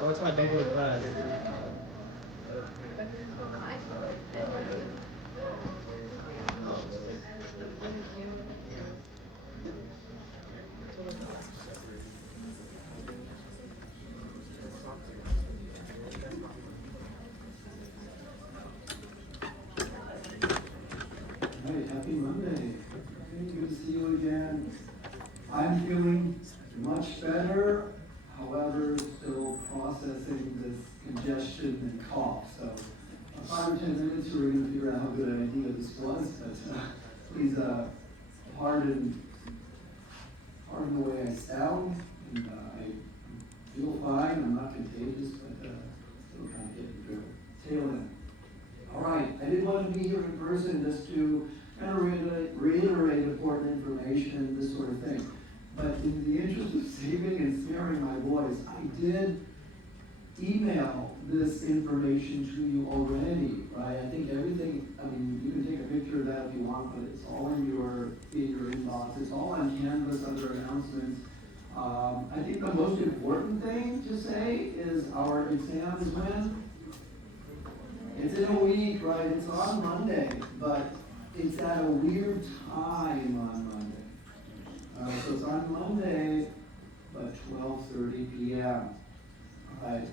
What's my date with that? Hey, happy Monday. Okay, good to see you again. I'm feeling much better, however, still processing this congestion and cough. So 5 or 10 minutes, we're going to figure out how good an idea this was. But please pardon the way I sound. And I feel fine. I'm not contagious, but still kind of getting through it. Tail end. All right, I didn't want to be here in person just to kind of reiterate important information, this sort of thing. But in the interest of saving and sparing my voice, I did email this information to you already, right? I think everything, I mean, you can take a picture of that if you want, but it's all in your inbox. It's all on Canvas, other announcements. I think the most important thing to say is our exam is when? It's in a week, right? It's on Monday, but it's at a weird time on Monday. So it's on Monday, but 12:30 p.m. All right.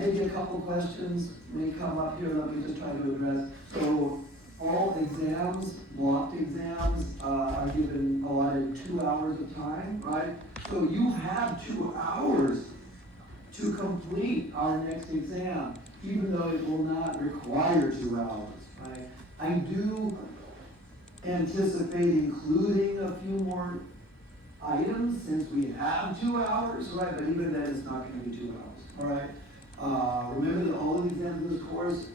Maybe a couple questions may come up here. Let me just try to address. So all exams, blocked exams, are given allotted 2 hours of time, right? So you have 2 hours to complete our next exam, even though it will not require 2 hours, right? I do anticipate including a few more items since we have 2 hours, right? But even then, it's not going to be 2 hours, all right? Remember that all of the exams in this course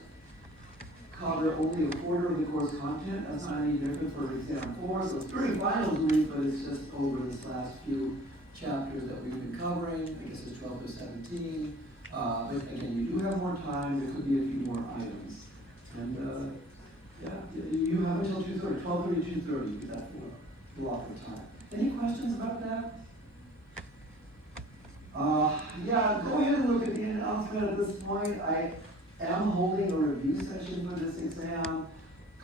cover only a quarter of the course content. That's not any different for exam 4, so it's pretty finals week, but it's just over this last few chapters that we've been covering. I guess it's 12 to 17. But again, you do have more time. There could be a few more items. And yeah, you have until 2:30, 12:30 to 2:30. Get that for block of time. Any questions about that? Yeah, go ahead and look at the announcement at this point. I am holding a review session for this exam.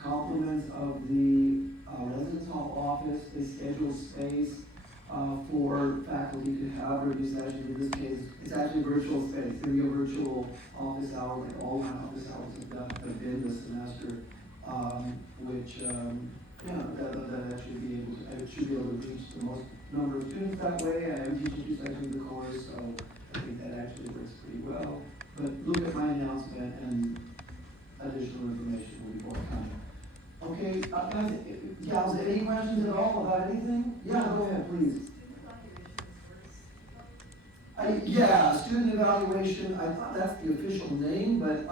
Compliments of the residence hall office. They schedule space for faculty to have review sessions. In this case, it's actually virtual space. It's going to be a virtual office hour, like all my office hours have been this semester, which, that I should be able to reach the most number of students that way. I am teaching 2 sections of the course, so I think that actually works pretty well. But look at my announcement and additional information will be forthcoming. Okay, guys, gals, any questions at all about anything? Yeah, go ahead, please. Yeah, student evaluation, I thought that's the official name, but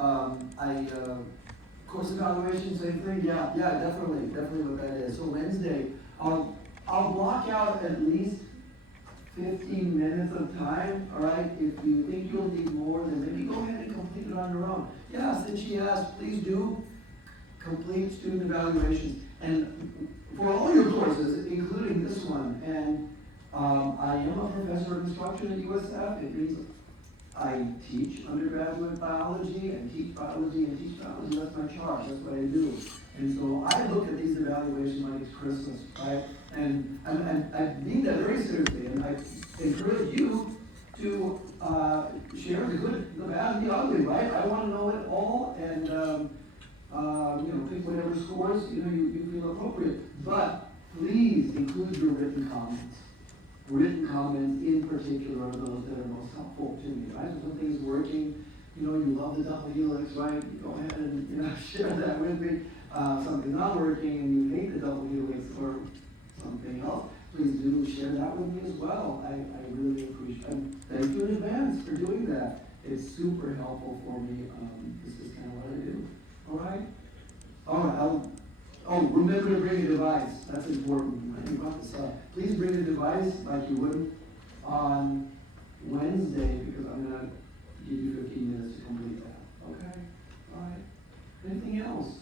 course evaluation, same thing, yeah, definitely what that is. So Wednesday, I'll block out at least 15 minutes of time, all right? If you think you'll need more, then maybe go ahead and complete it on your own. Yeah, since she asked, please do complete student evaluations. And for all your courses, including this one, and I am a professor of instruction at USF. It means I teach undergraduate biology and teach biology and teach biology. That's my charge. That's what I do. And so I look at these evaluations like it's Christmas, right? And I mean that very seriously. And I encourage you to share the good, the bad, and the ugly, right? I want to know it all, and pick whatever scores you feel appropriate. But please include your written comments. Written comments in particular are those that are most helpful to me, right? So something's working, you love the double helix, right? You go ahead and share that with me. Something's not working and you hate the double helix or something else, please do share that with me as well. I really appreciate it. And thank you in advance for doing that. It's super helpful for me. This is kind of what I do. All right? Remember to bring a device. That's important. I think about this up. Please bring a device like you would on Wednesday, because I'm going to give you 15 minutes to complete that. Okay? All right. Anything else?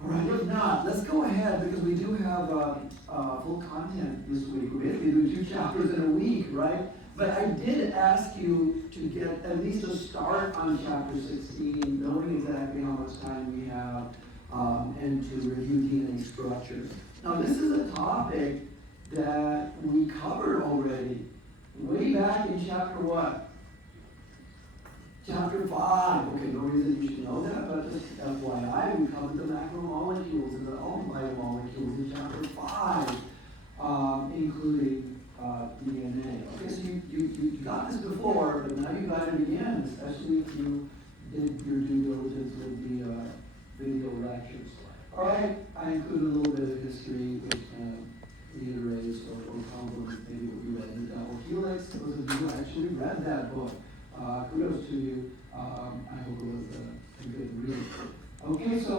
All right, if not, let's go ahead, because we do have full content this week. We're basically doing 2 chapters in a week, right? But I did ask you to get at least a start on chapter 16, knowing exactly how much time we have, and to review DNA structure. Now, this is a topic that we covered already, way back in chapter what? Chapter 5. Okay, no reason you should know that, but just FYI, we covered the macromolecules and the biomolecules in chapter 5, including DNA. Okay, so you got this before, but now you got it again, especially if you did your due diligence with the video lectures. All right, I included a little bit of history, which kind of reiterates or complements maybe what we read in the double helix. Those of you who actually read that book, kudos to you. I hope it was a good read. Okay, so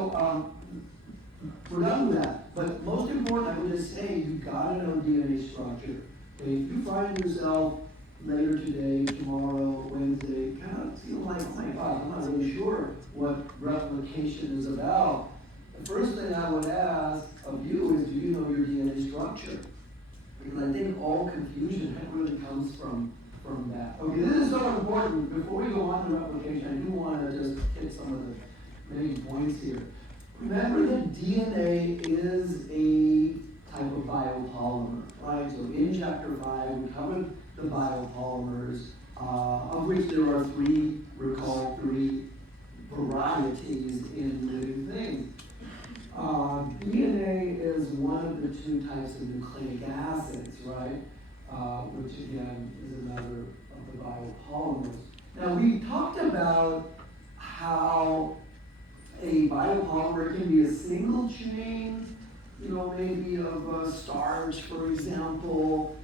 we're done with that. But most important, I would just say, you gotta know DNA structure. Okay, if you find yourself later today, tomorrow, Wednesday, kind of feel like, oh my God, I'm not really sure what replication is about. The first thing I would ask of you is, do you know your DNA structure? Because I think all confusion really comes from that. Okay, this is so important. Before we go on to replication, I do want to just hit some of the main points here. Remember that DNA is a type of biopolymer, right? So in chapter 5, we covered the biopolymers, of which there are 3 varieties in living things. DNA is one of the 2 types of nucleic acids, right? Which again is another of the biopolymers. Now we talked about how a biopolymer can be a single chain, maybe of starch, for example,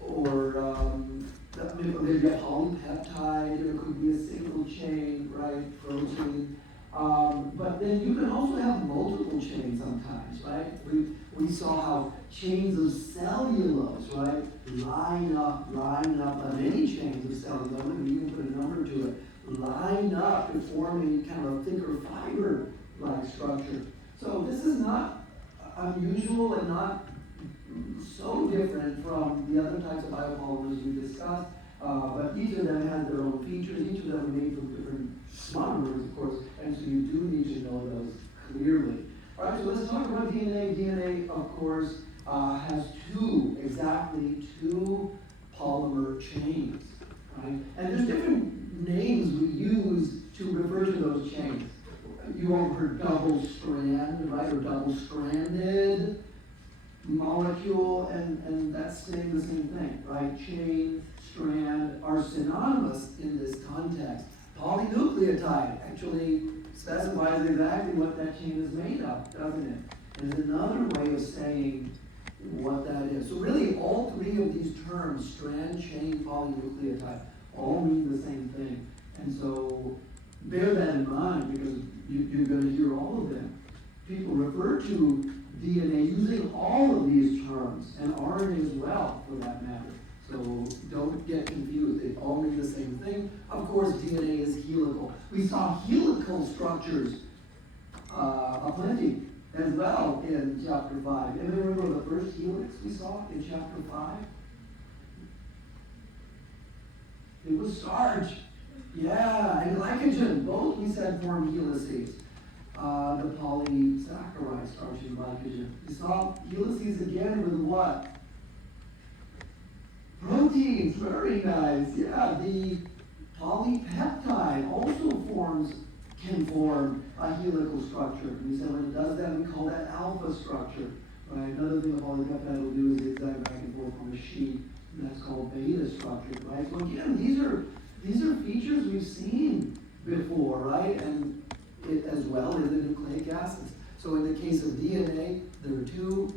or maybe a polypeptide, could be a single chain, right, protein. But then you can also have multiple chains sometimes, right? We saw how chains of cellulose, right, line up, many chains of cellulose, and we even put a number to it, line up to form a kind of thicker fiber-like structure. So this is not unusual and not so different from the other types of biopolymers we discussed, but each of them has their own features. Each of them are made from different monomers, of course, and so you do need to know those clearly. All right, so let's talk about DNA. DNA, of course, has exactly two polymer chains, right? And there's different names we use to refer to those chains. You all heard double strand, right, or double stranded molecule, and that's saying the same thing, right? Chain, strand are synonymous in this context. Polynucleotide actually specifies exactly what that chain is made of, doesn't it? And it's another way of saying what that is. So really, all 3 of these terms, strand, chain, polynucleotide, all mean the same thing. And so bear that in mind, because you're going to hear all of them. People refer to DNA using all of these terms, and RNA as well, for that matter. So don't get confused. They all mean the same thing. Of course, DNA is helical. We saw helical structures aplenty as well in chapter 5. And remember the first helix we saw in chapter 5? It was starch. Yeah, and glycogen. Both we said form helices. The polysaccharide starch and glycogen. We saw helices again with what? Proteins, very nice. Yeah, the polypeptide also can form a helical structure. We said when it does that, we call that alpha structure. Right? Another thing a polypeptide will do is zigzag back and forth from a sheet, and that's called beta structure. Right? So again, these are features we've seen before, right? And it, as well as the nucleic acids. So in the case of DNA, there are two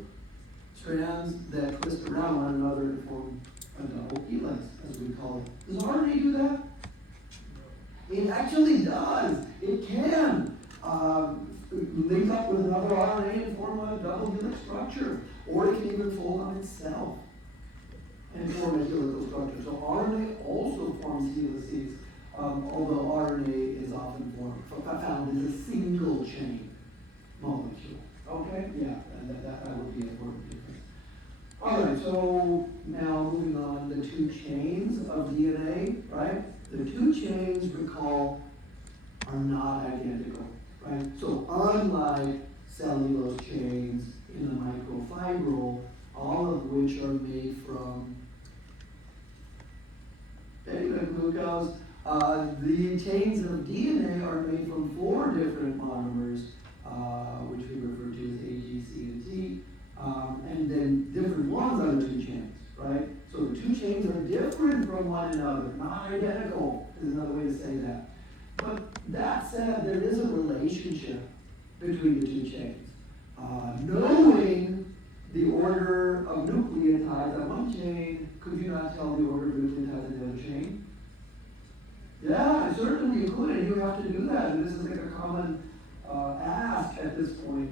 strands that twist around one another to form a double helix, as we call it. Does RNA do that? It actually does. It can link up with another RNA and form a double helix structure, or it can even fold on itself and form a helical structure. So RNA also forms helices, although RNA is often found as a single chain molecule. Okay? Yeah, that would be an important difference. All right, so now moving on, the two chains of DNA, right? The two chains, recall, are not identical, right? So unlike cellulose chains in the microfibril, all of which are made from glucose, the chains of DNA are made from 4 different monomers, which we refer to as A, G, C, and T, and then different ones are the two chains, right? So the two chains are different from one another, not identical is another way to say that. But that said, there is a relationship between the two chains. Knowing the order of nucleotides on one chain, could you not tell the order of nucleotides on the other chain? Yeah, certainly you could, and you have to do that. And this is like a common ask at this point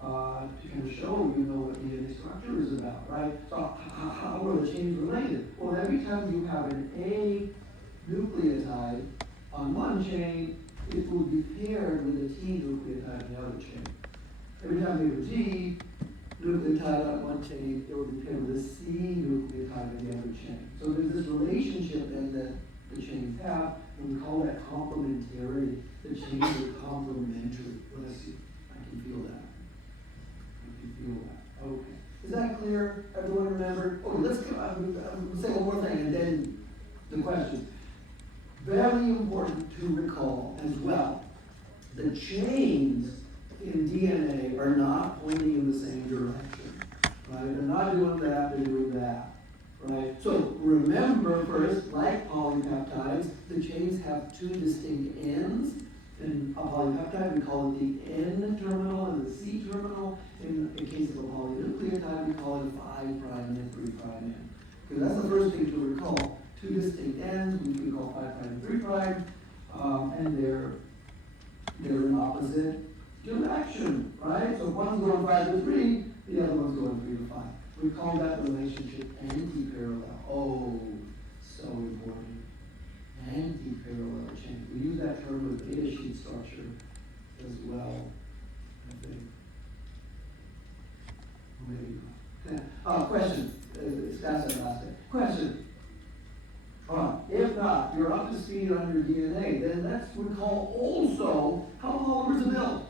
to kind of show you know what DNA structure is about, right? So how are the chains related? Well, every time you have an A nucleotide on one chain, it will be paired with a T nucleotide on the other chain. Every time you have a G nucleotide on one chain, it will be paired with a C nucleotide on the other chain. So there's this relationship then that the chains have, and we call that complementarity. The chains are complementary. Bless you. I can feel that. I can feel that. Okay. Is that clear? Everyone remember? Okay, let's say one more thing, and then the question. Very important to recall as well. The chains in DNA are not pointing in the same direction. Right? They're not doing that, they're doing that. Right? So remember first, like polypeptides, the chains have 2 distinct ends. In a polypeptide, we call it the N-terminal and the C-terminal. In the case of a polynucleotide, we call it 5' and 3' end. Because that's the first thing to recall. 2 distinct ends, which we call 5' and 3', and they're in opposite direction, right? So one's going 5 to 3, the other one's going 3 to 5. We call that relationship anti-parallel. Oh, so important. Anti-parallel chain. We use that term with data sheet structure as well, I think. Maybe not. Question. That's the last thing. Question. If not, you're up to speed on your DNA, then let's recall also how polymers are built.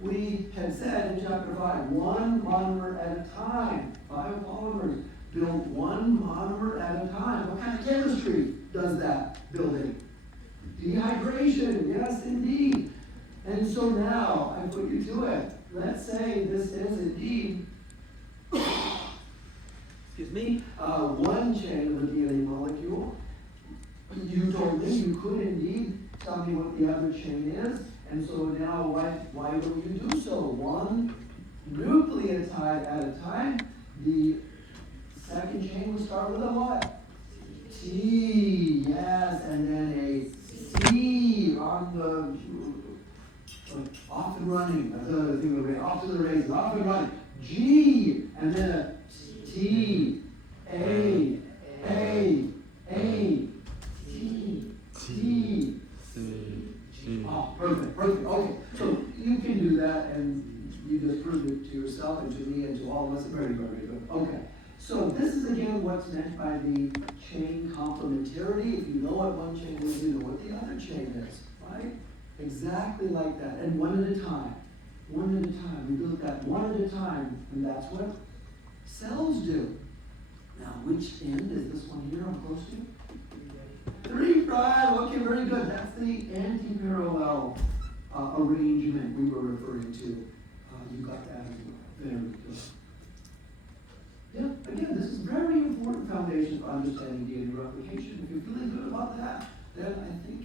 We had said in chapter 5, 1 monomer at a time. Biopolymers build 1 monomer at a time. What kind of chemistry does that building? Dehydration, yes indeed. And so now I put you to it. Let's say this is indeed, excuse me, 1 chain of a DNA molecule. You told me you could indeed tell me what the other chain is, and so now why will you do so? 1 nucleotide at a time. The second chain will start with a what? T, yes, and then a C on the off and running. That's another thing. Off to the races, off and running. G, and then a T, A, T, C. Oh, perfect. Okay, so you can do that, and you just proved it to yourself and to me and to all of us. Very, very good. Okay, so this is again what's meant by the chain complementarity. If you know what one chain is, you know what the other chain is, right? Exactly like that, and one at a time. One at a time. We build that one at a time, and that's what cells do. Now, which end is this one here I'm close to? 3', okay, very good. That's the anti-parallel arrangement we were referring to. You got that as well. Very good. Yeah, again, this is very important foundation for understanding DNA replication. If you're feeling good about that, then I think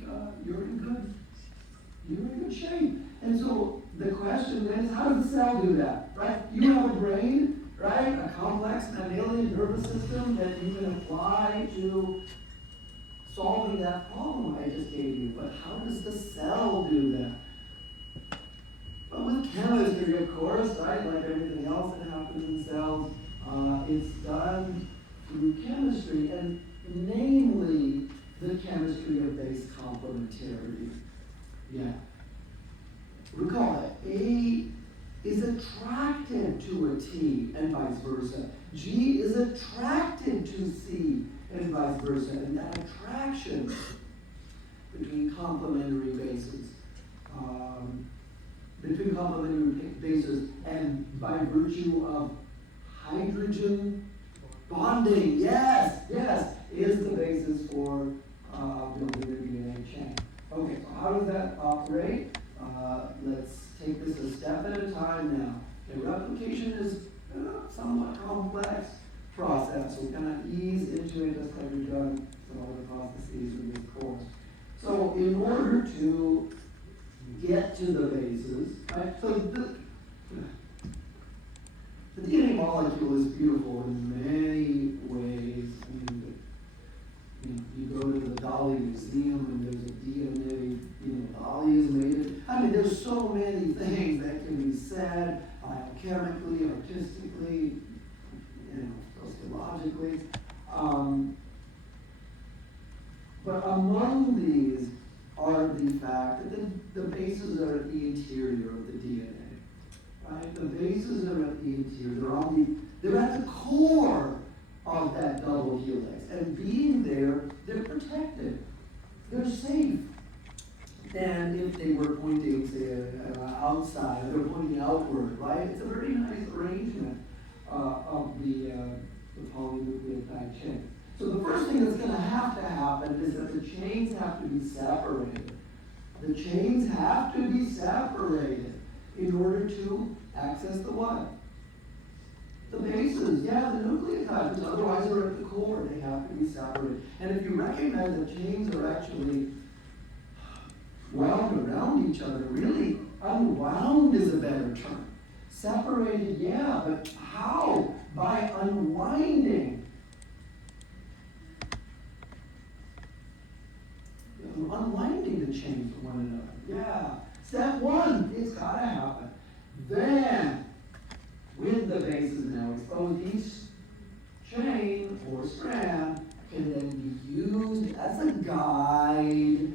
you're in good shape. And so the question then is, how does the cell do that, right? You have a brain, right? A complex mammalian nervous system that you can apply to solving that problem I just gave you. But how does the cell do that? Well, with chemistry, of course, right? Like everything else that happens in cells, it's done through chemistry, and namely the chemistry of base complementarity. Yeah. Recall that A is attracted to a T and vice versa. G is attracted to C and vice versa. And that attraction between complementary bases, and by virtue of hydrogen bonding, yes, is the basis for building a DNA chain. Okay, so how does that operate? Let's take this a step at a time now. Okay, replication is a somewhat complex process. We're going to ease into it just like we've done some other processes in this course. So in order to get to the bases, right, so the DNA molecule is beautiful in many ways. I mean, you go to the Dolly Museum and there's a DNA, Dolly is made. I mean, there's so many things that can be said biochemically, artistically, sociologically. But among these are the fact that the bases are at the interior of the DNA. Right? The bases are at the interior. They're at the core of that double helix. And being there, they're protected. They're safe. And if they were pointing, say, outside, they're pointing outward, right? It's a very nice arrangement of the polynucleotide chain. So the first thing that's going to happen is that the chains have to be separated. The chains have to be separated in order to access the what? The bases, yeah, the nucleotides, which otherwise are at the core. They have to be separated. And if you recognize that chains are actually wound around each other, really, unwound is a better term. Separated, yeah, but how? By unwinding. Unwinding the chain from one another. Yeah. Step one, it's got to happen. Then, with the bases now exposed, each chain or strand can then be used as a guide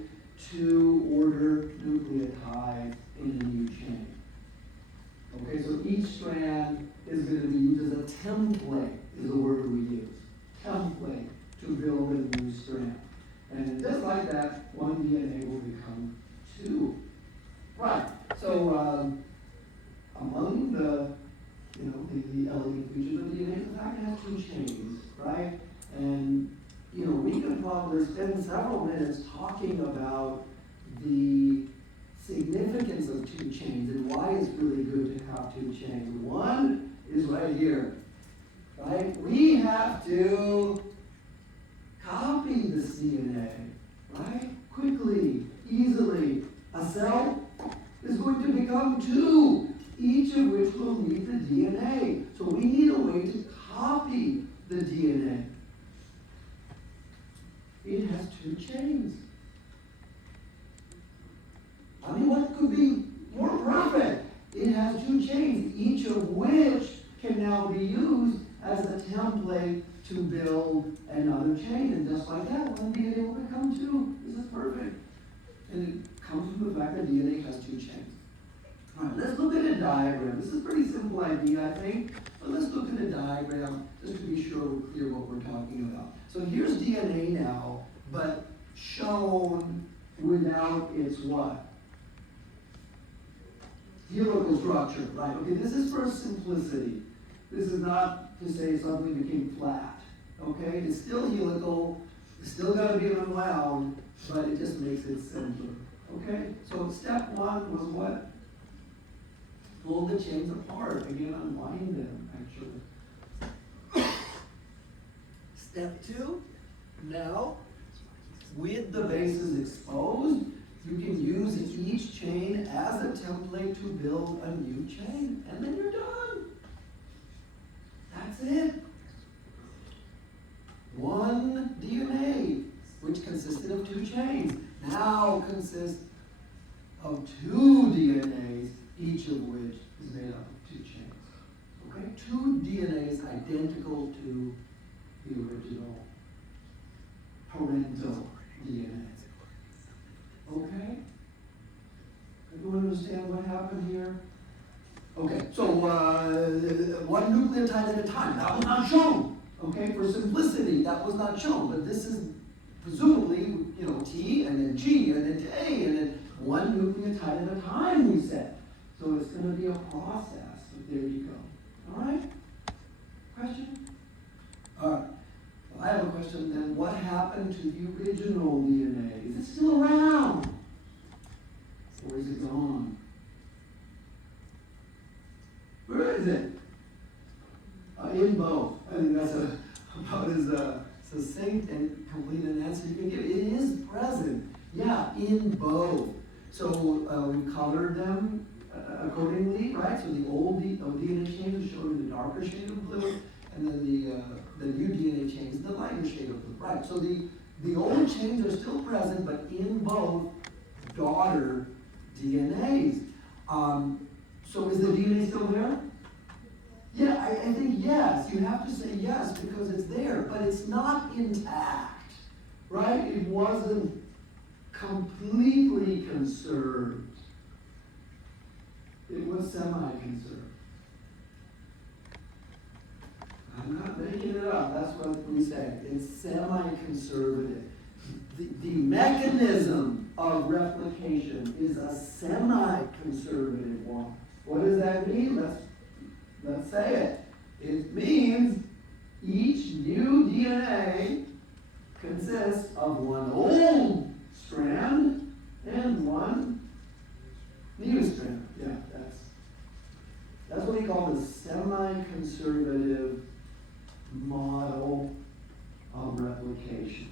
to order nucleotides in a new chain. Okay, so each strand is going to be used as a template, is the word we use. Template to build a new strand. And just like that, one DNA will become two. Right. So among the elegant features of DNA, the fact it has two chains, right? And we could probably spend several minutes talking about the significance of two chains and why it's really good to have two chains. One is right here, right? We have to copy this DNA, right? Quickly, easily. A cell is going to become two, each of which will need the DNA. So we need a way to copy the DNA. It has two chains. I mean, what could be more perfect? It has two chains, each of which can now be used as a template to build another chain. And just like that, one DNA will become two. This is perfect. And it comes from the fact that DNA has two chains. All right, let's look at a diagram. This is a pretty simple idea, I think. But let's look at a diagram just to be sure we're clear what we're talking about. So here's DNA now, but shown without its what? Helical structure, right? Okay, this is for simplicity. This is not to say something became flat. Okay, it's still helical, it's still got to be unwound, but it just makes it simpler. Okay, so step one was what? Pull the chains apart. Again, unwind them, actually. Step two, now, with the bases exposed, You can use each chain as a template to build a new chain, and then you're done. That's it. One DNA, which consisted of two chains, now consists of two DNAs, each of which is made up of two chains. Okay? Two DNAs identical to the original parental DNA. Okay? Everyone understand what happened here? Okay, so one nucleotide at a time. That was not shown. Okay, for simplicity, that was not shown. But this is presumably, T and then G and then A and then one nucleotide at a time, we said. So it's going to be a process. But there you go. All right? Question? All right. Well, I have a question then. What happened to the original DNA? Is it still around? Or is it gone? Where is it? In both. I think that's about as succinct and complete an answer you can give. It is present. Yeah, in both. So we colored them accordingly, right? So the old DNA chains are shown in the darker shade of blue, and then the new DNA chains in the lighter shade of blue, right? So the old chains are still present, but in both daughter DNAs. So is the DNA still there? Yeah, I think yes. You have to say yes because it's there, but it's not intact, right? It wasn't completely conserved. It was semi-conserved. I'm not making it up. That's what we say. It's semi-conservative. The mechanism of replication is a semi-conservative one. What does that mean? Let's say it. It means each new DNA consists of one old strand and one new strand. Yeah, that's what we call the semi-conservative model of replication.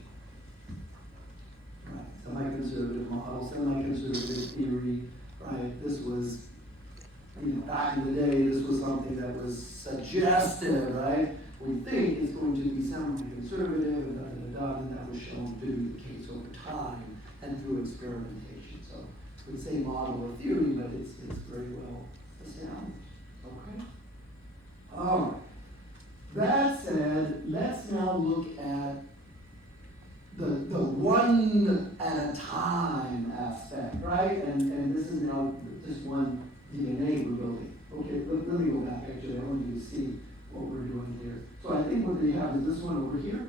Right, semi-conservative model, semi-conservative theory, right? This was, back in the day, this was something that was suggested, right? We think it's going to be semi-conservative, and that was shown to be the case over time and through experimentation. So we say model or theory, but it's very well established. Okay? All right. That said, let's now look at the one at a time aspect, right? And this is now just one DNA we're building. Okay, let me go back actually. I want you to see what we're doing here. So I think what we have is this one over here,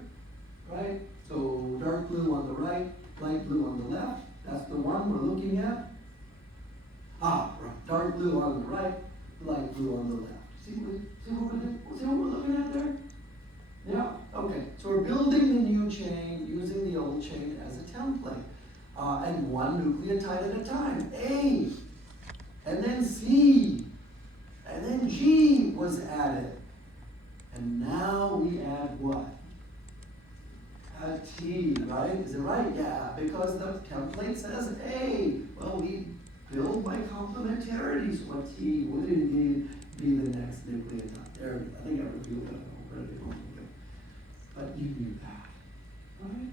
right? So dark blue on the right, light blue on the left. That's the one we're looking at. Right. Dark blue on the right, light blue on the left. See what we're looking at there? Yeah, okay. So we're building the new chain using the old chain as a template. And one nucleotide at a time. A, and then C, and then G was added. And now we add what? A T, right? Is it right? Yeah, because the template says A. Well, we build by complementarity, so a T would indeed be the next nucleotide. There, I think I revealed that already. But you knew that, right?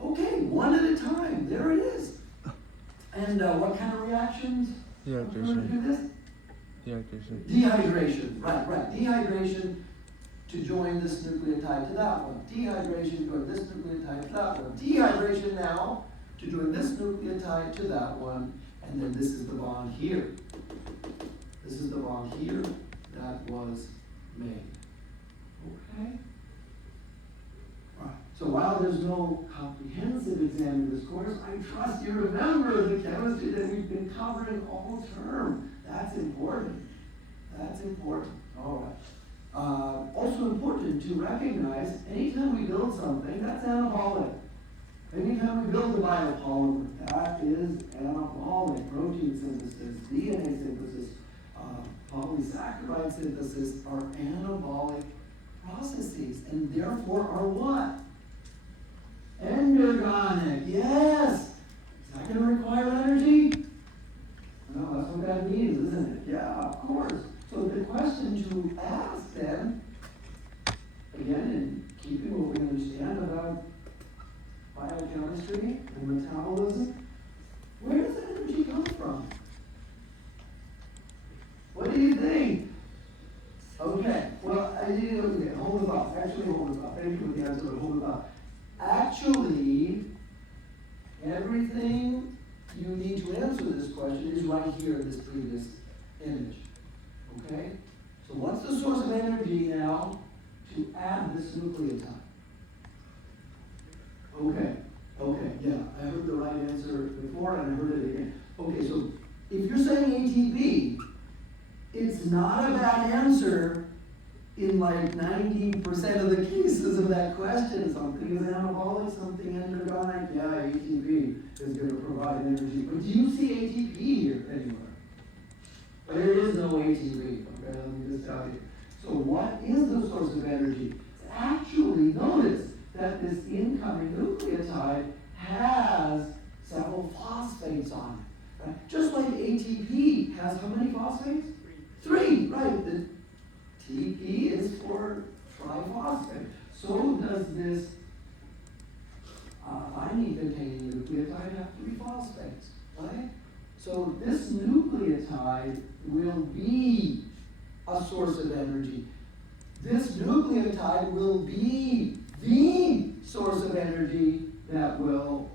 Okay, one at a time. There it is. And what kind of reactions? Dehydration. Do this? Dehydration. Dehydration. Right. Dehydration to join this nucleotide to that one. Dehydration to join this nucleotide to that one. Dehydration now to join this nucleotide to that one. And then this is the bond here. This is the bond here that was made. Okay? Right. So while there's no comprehensive exam in this course, I trust you remember the chemistry that we've been covering all term. That's important. That's important. All right. Also important to recognize anytime we build something, that's anabolic. Anytime we build a biopolymer, that is anabolic. Protein synthesis, DNA synthesis, polysaccharide synthesis are anabolic processes, and therefore are what? Endergonic. Yes. Is that going to require chemistry and metabolism. Where does that energy come from? What do you think? Okay, well, okay, hold the thought. Actually, hold the thought. Thank you for the answer, but hold the thought. Actually, everything you need to answer this question is right here in this previous image. Okay? So what's the source of energy now to add this nucleotide? Okay, yeah, I heard the right answer before and I heard it again. Okay, so if you're saying ATP, it's not a bad answer in like 90% of the cases of that question. Something is anabolic, something endergonic, yeah, ATP is going to provide energy. But do you see ATP here anywhere? There is no ATP, okay, let me just tell you. So what is the source of energy? Actually, notice that this incoming nucleotide has several phosphates on it. Right? Just like ATP has how many phosphates? Three, right. The TP is for triphosphate. So does this thymine containing nucleotide have three phosphates, right? So this nucleotide will be a source of energy. This nucleotide will be the source of energy that will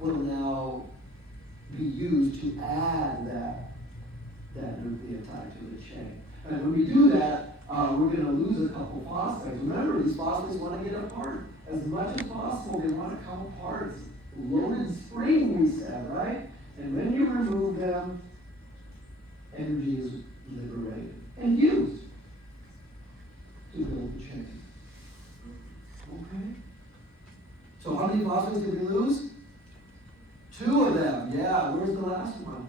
now be used to add that nucleotide to the chain. And when we do that, we're going to lose a couple phosphates. Remember, these phosphates want to get apart as much as possible. They want to come apart. It's loaded spring, we said, right? And when you remove them, energy is liberated and used to build the chain. Okay? So how many phosphates did we lose? 2 of them. Yeah, where's the last one?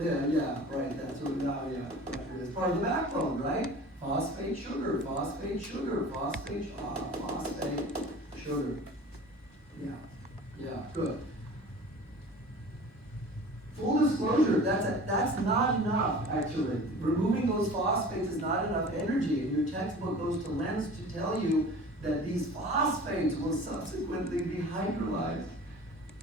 Yeah, right. That's what it's part of the backbone, right? Phosphate, sugar, phosphate, sugar, phosphate, phosphate, sugar. Yeah, good. Full disclosure, that's not enough, actually. Removing those phosphates is not enough energy. And your textbook goes to lengths to tell you that these phosphates will subsequently be hydrolyzed,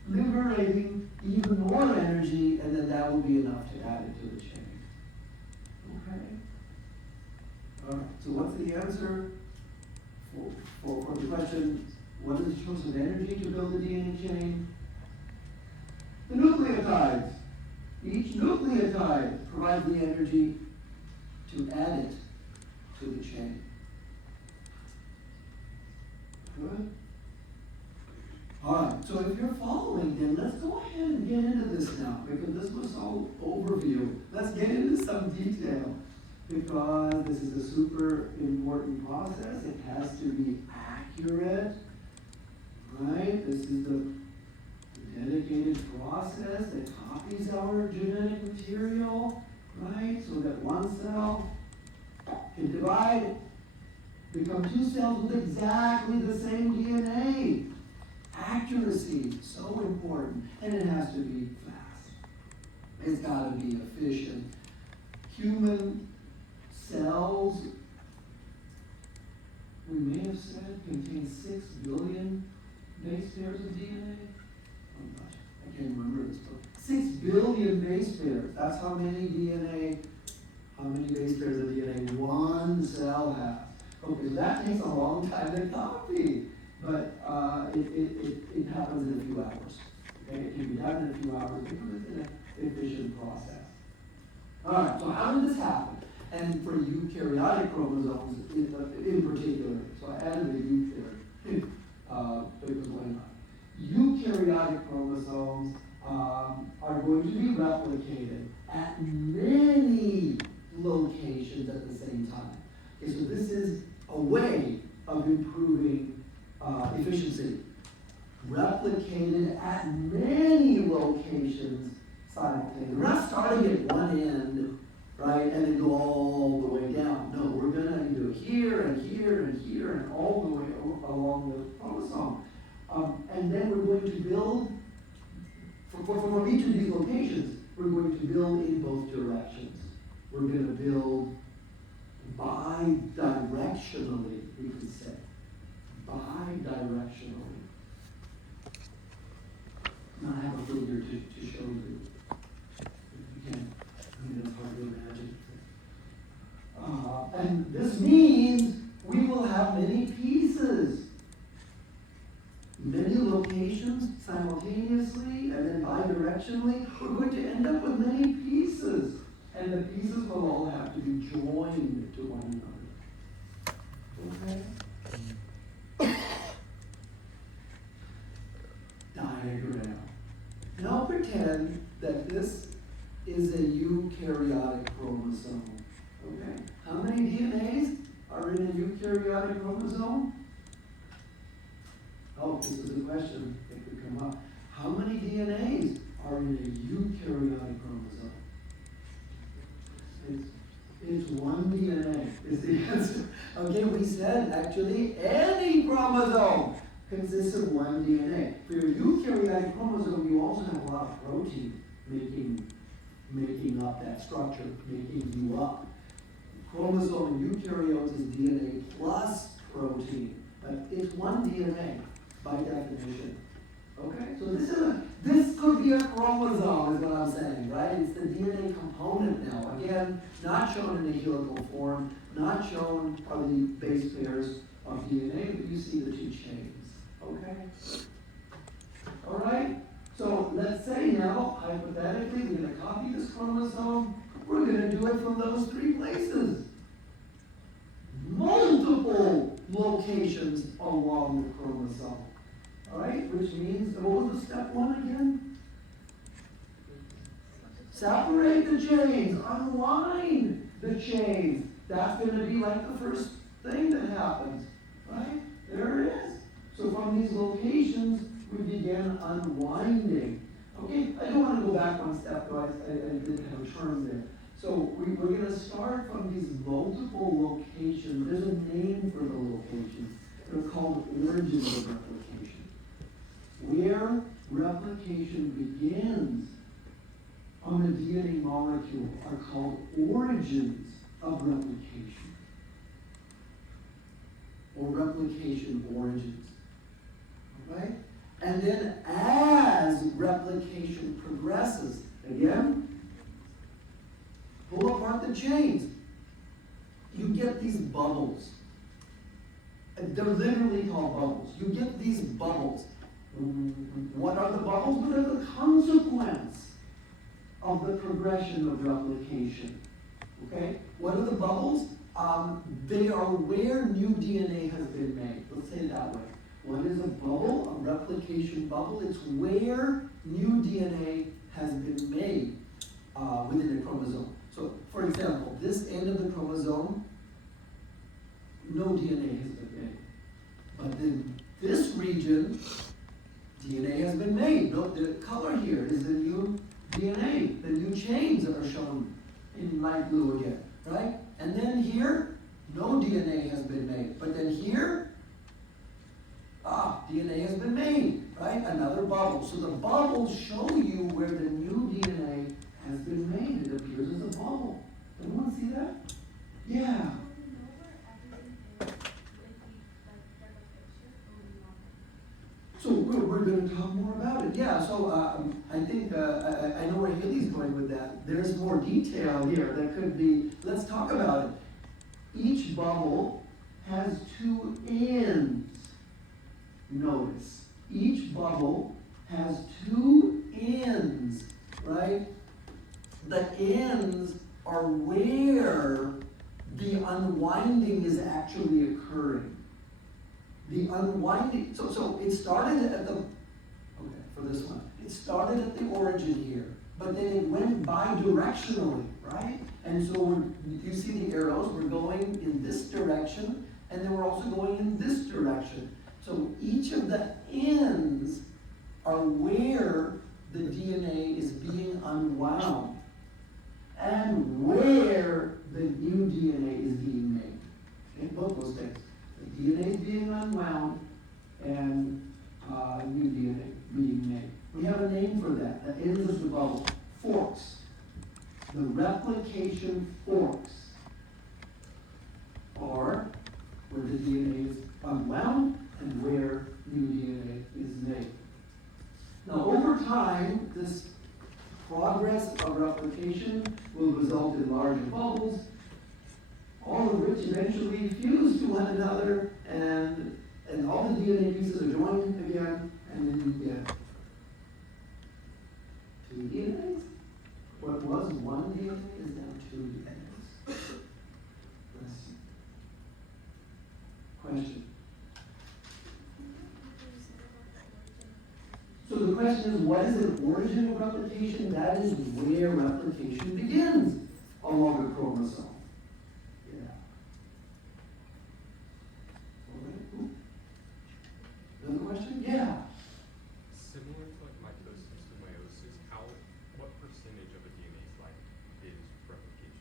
liberating even more energy, and then that will be enough to add it to the chain. Okay? All right, so what's the answer for the question, what is the source of energy to build a DNA chain? The nucleotides. Each nucleotide provides the energy to add it to the chain. Good? All right, so if you're following, then let's go ahead and get into this now, because this was all overview. Let's get into some detail, because this is a super important process. It has to be accurate, right? This is the dedicated process that copies our genetic material, right? So that one cell can divide, become 2 cells with exactly the same DNA. Accuracy, so important. And it has to be fast. It's got to be efficient. Human cells, we may have said, contain 6 billion base pairs of DNA. Oh gosh, I can't remember this book. 6 billion base pairs. That's how many base pairs of DNA one cell has. Okay, so that takes a long time to copy, but it happens in a few hours. Okay, it can be done in a few hours because it's an efficient process. All right, so how did this happen? And for eukaryotic chromosomes in particular, so I added the eukaryotic because why not? Eukaryotic chromosomes are going to be replicated at many locations at the same time. Okay, so this is a way of improving efficiency. Replicated at many locations simultaneously. We're not starting at one end, right, and then go all the way down. No, we're going to do here and here and here and all the way along the chromosome. And then we're going to build, from each of these locations, we're going to build in both directions. We're going to build bi-directionally, we could say. Bi-directionally. bidirectionally. Now I have a figure to show you. If you can, I mean, it's hard to imagine. And this means we will have many pieces, many locations simultaneously, and then bidirectionally. We're going to end up with many pieces, and the pieces will all have to be joined to one another. Okay? Diagram. Now pretend that this is a eukaryotic chromosome. Okay? How many DNAs are in a eukaryotic chromosome? Oh, this is a question that could come up. How many DNAs are in a eukaryotic chromosome? It's one DNA is the answer. Okay, we said actually any chromosome consists of one DNA. For your eukaryotic chromosome, you also have a lot of protein making up that structure, making you up. Chromosome in eukaryotes is DNA plus protein, but it's one DNA by definition. Okay, so this could be a chromosome, is what I'm saying, right? It's the DNA component now. Again, not shown in a helical form, not shown are the base pairs of DNA, but you see the two chains. Okay? All right? So let's say now, hypothetically, we're going to copy this chromosome. We're going to do it from those three places. Multiple locations along the chromosome. All right? Which means, what was the step one again? Separate the chains. Unwind the chains. That's going to be like the first thing that happens. Right? There it is. So from these locations, we began unwinding. Okay, I don't want to go back one step, though I did have a term there. So we're going to start from these multiple locations. There's a name for the locations. They're called origins of replication. Where replication begins on the DNA molecule are called origins of replication. Or replication origins. Right? And then as replication progresses, again, pull apart the chains. You get these bubbles. And they're literally called bubbles. You get these bubbles. What are the bubbles? What are the consequence of the progression of replication? Okay? What are the bubbles? They are where new DNA has been made. Let's say it that way. What is a bubble? A replication bubble. It's where new DNA has been made within a chromosome. So, for example, this end of the chromosome, no DNA has been made. But then this region, DNA has been made. Note the color here is the new DNA. The new chains are shown in light blue again, right? And then here, no DNA has been made. But then here, DNA has been made, right? Another bubble. So the bubbles show you where the new DNA has been made. It appears as a bubble. Anyone see that? Yeah. So we're going to talk more about it. Yeah, so I think, I know where Haley's going with that. There's more detail here that could be, let's talk about it. Each bubble has two ends. Notice, each bubble has two ends, right? The ends are where the unwinding is actually occurring. The unwinding, so it started at the, okay, for this one, it started at the origin here, but then it went bidirectionally, right? And so you see the arrows, we're going in this direction, and then we're also going in this direction. So each of the ends are where the DNA is being unwound and where the new DNA is being made. Okay, both those things. The DNA is being unwound and new DNA being made. We have a name for that. The ends of the bubble. Forks. The replication forks are where the DNA is unwound and where all of which eventually fuse to one another, and all the DNA pieces are joined again, and then you get two DNAs. What was one DNA is now two DNAs. Let's see. Question. So the question is, what is the origin of replication? That is where replication begins along a chromosome. Yeah. All right, cool. Another question? Yeah. Similar to like mitosis to meiosis, what percentage of a DNA's life is replication?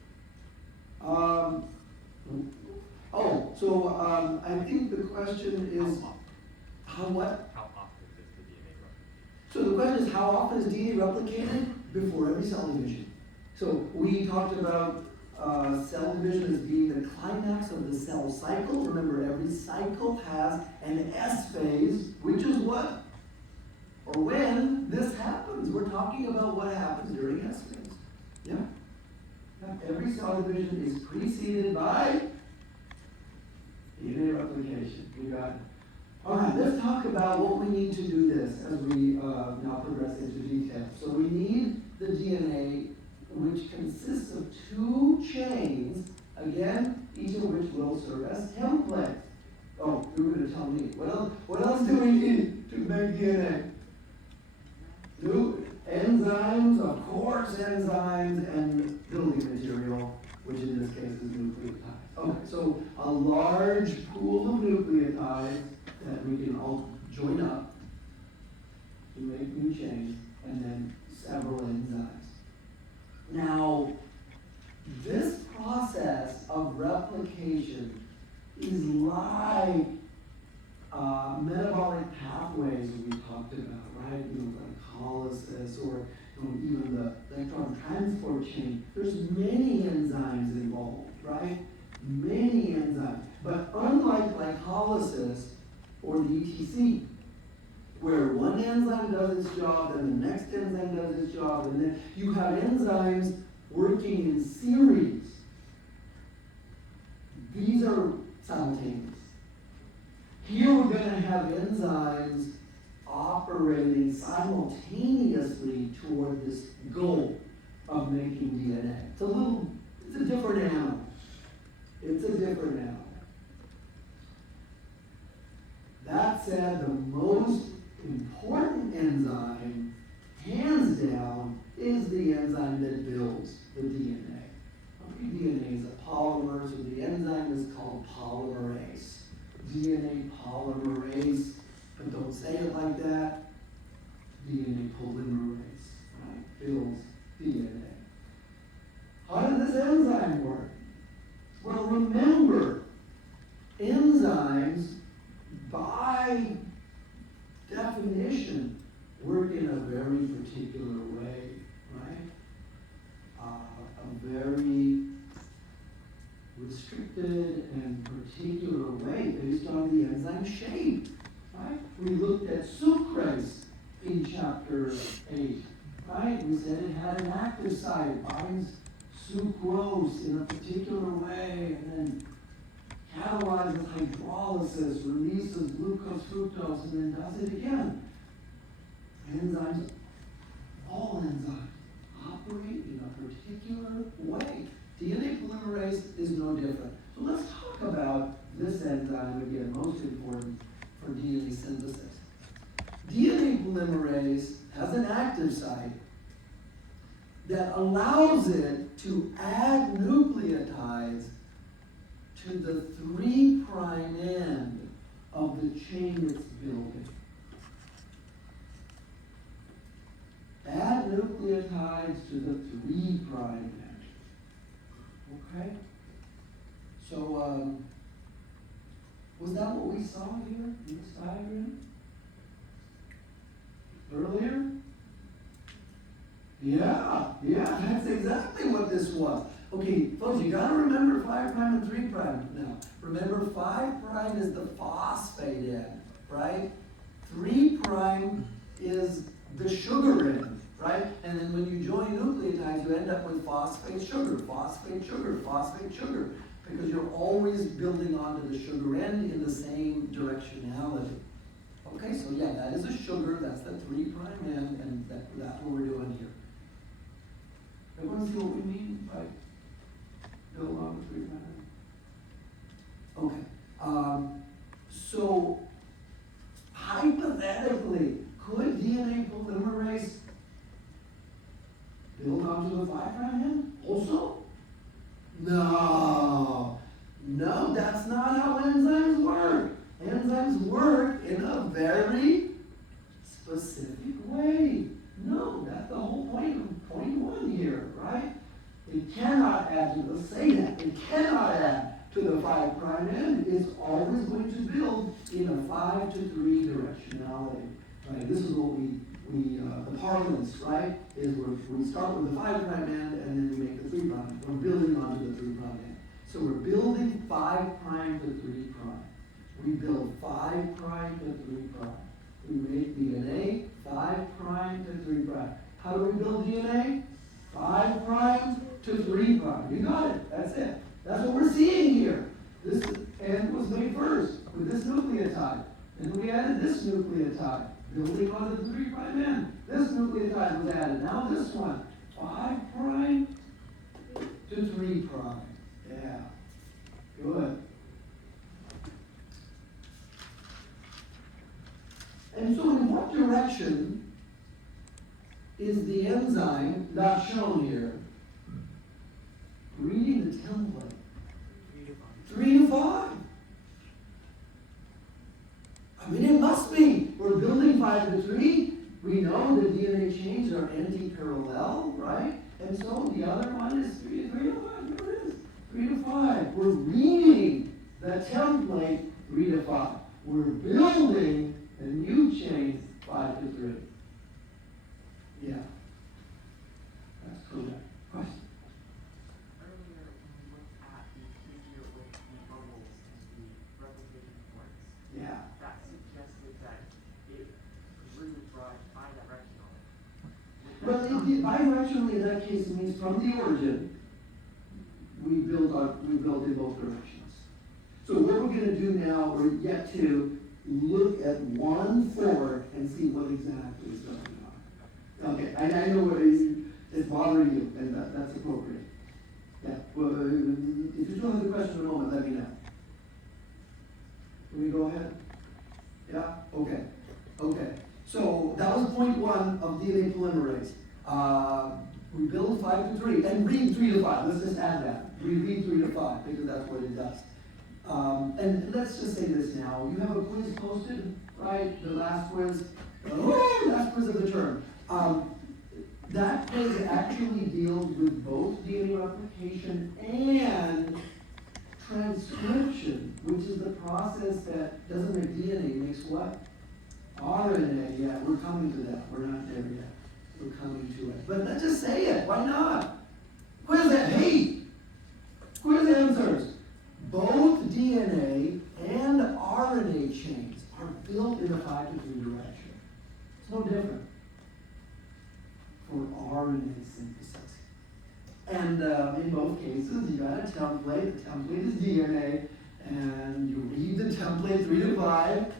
I think the question is, how what? How often does the DNA replicate? So the question is, how often is DNA replicated? Before every cell division. So we talked about cell division as being the climax of the cell cycle. Remember, every cycle has an S phase, which is what? Or when this happens. We're talking about what happens during S phase. Yeah? Every cell division is preceded by DNA replication. You got it. All right, let's talk about what we need to do this as we now progress into detail. So we need the DNA, which consists of two chains, again, each of which will serve as templates. Oh, you were going to tell me. What else do we need to make DNA? New enzymes, of course, enzymes, and building material, which in this case is nucleotides. Okay, so a large pool of nucleotides that we can all join up to make new chains, and then several enzymes. Now, this process of replication is like metabolic pathways we talked about, right? Glycolysis, or even the electron transport chain. There's many enzymes involved, right? Many enzymes. But unlike glycolysis or the ETC, where one enzyme does its job, then the next enzyme does its job, and then you have enzymes working in series. These are simultaneous. Here we're going to have enzymes operating simultaneously toward this goal of making DNA. It's a different animal. It's a different animal. That said, the most important enzyme, hands down, is the enzyme that builds the DNA. Okay, DNA is a polymer, so the enzyme is called polymerase. DNA polymerase, but don't say it like that. DNA polymerase, right? Builds DNA. How does this enzyme work? Well, remember, enzymes, by definition, work in a very particular way, right? A very restricted and particular way based on the enzyme shape, right? We looked at sucrase in chapter 8, right? We said it had an active site, it binds sucrose in a particular way, and then catalyzes hydrolysis, releases glucose, fructose, and then does it again. Enzymes, all enzymes, operate in a particular way. DNA polymerase is no different. So let's talk about this enzyme again, most important for DNA synthesis. DNA polymerase has an active site that allows it to add nucleotides to the 3' end of the chain it's building. Add nucleotides to the 3' end. Okay? So, was that what we saw here in this diagram? Earlier? Yeah, that's exactly what this was. Okay, folks, you gotta remember 5' and 3' now. Remember, 5' is the phosphate end, right? 3' is the sugar end, right? And then when you join nucleotides, you end up with phosphate sugar, phosphate sugar, phosphate sugar, because you're always building onto the sugar end in the same directionality. Okay, so yeah, that is a sugar, that's the 3' end, and that's what we're doing here. Everyone see what we mean by build on the 3' end? Okay, so hypothetically, could DNA polymerase build onto the 5' end also? No, that's not how enzymes work. Enzymes work in a very specific way. No, that's the whole point of point 1 here, right? It cannot add to, let's say that, it cannot add to the 5' end. It's always going to build in a 5 to 3 directionality, right? This is what the parlance, right, is we start with the 5' end and then we make the 3'. We're building onto the 3' end. So we're building 5' to 3'. We build 5' to 3'. We make DNA 5' to 3'. How do we build DNA? 5' to 3'. You got it. That's it. That's what we're seeing here. This end was made first with this nucleotide. Then we added this nucleotide, building on the 3' end. This nucleotide was added. Now this one, 5' to 3'. Yeah. Good. And so in what direction is the enzyme not shown here? Reading the template. 3 to 5. I mean, it must be. We're building 5 to 3. We know the DNA chains are anti-parallel, right? And so the other one is 3 to 5. Here it is. 3 to 5. We're reading the template 3 to 5. We're building the new chains 5 to 3. Yeah. That's correct. Question? Earlier, when we looked at the behavior with the bubbles and the replication points, Yeah. that suggested that it grew bidirectionally. Well, bidirectionally in that case means from the origin, we build in both directions. So what we're going to do now, we're yet to look at 1/4 and see what exactly is going on. Okay, I know what it's bothering you, and that's appropriate. Yeah, well, if you still have the question in a moment, let me know. Can we go ahead? Yeah, okay. So that was point 1 of DNA polymerase. We build 5 to 3 and read 3 to 5. Let's just add that. We read 3 to 5 because that's what it does. And let's just say this now. You have a quiz posted, right? The last quiz. Last quiz of the term. That quiz actually deals with both DNA replication and transcription, which is the process that doesn't make DNA, makes what? RNA. Yeah, we're coming to that. We're not there yet. We're coming to it. But let's just say it. Why not? Quiz it. Hey! Quiz answers. Both DNA and RNA chains are built in a 5 to 3 direction. It's no different for RNA synthesis. And in both cases, you got a template. The template is DNA, and you read the template 3 to 5,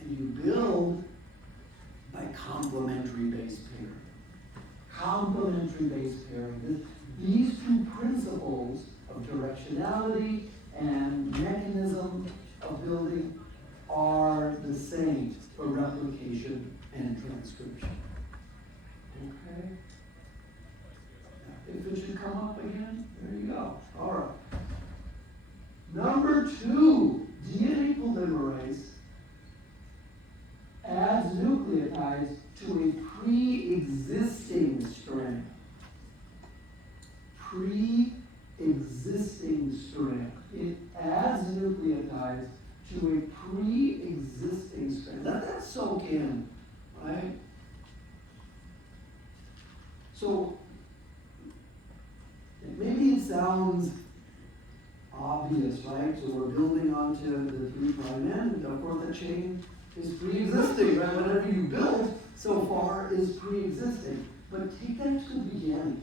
and you build by complementary base pairing. Complementary base pairing. These two principles of directionality and mechanism of building are the same for replication and transcription. Okay? If it should come up again, there you go. All right. Number 2, DNA polymerase adds nucleotides to a pre-existing strand. Pre-existing strand. It adds nucleotides to a pre-existing strand. Let that soak in, right? So, maybe it sounds obvious, right? So we're building onto the 3' end. Of course, the chain is pre-existing, right? Whatever you build so far is pre-existing. But take that to the beginning.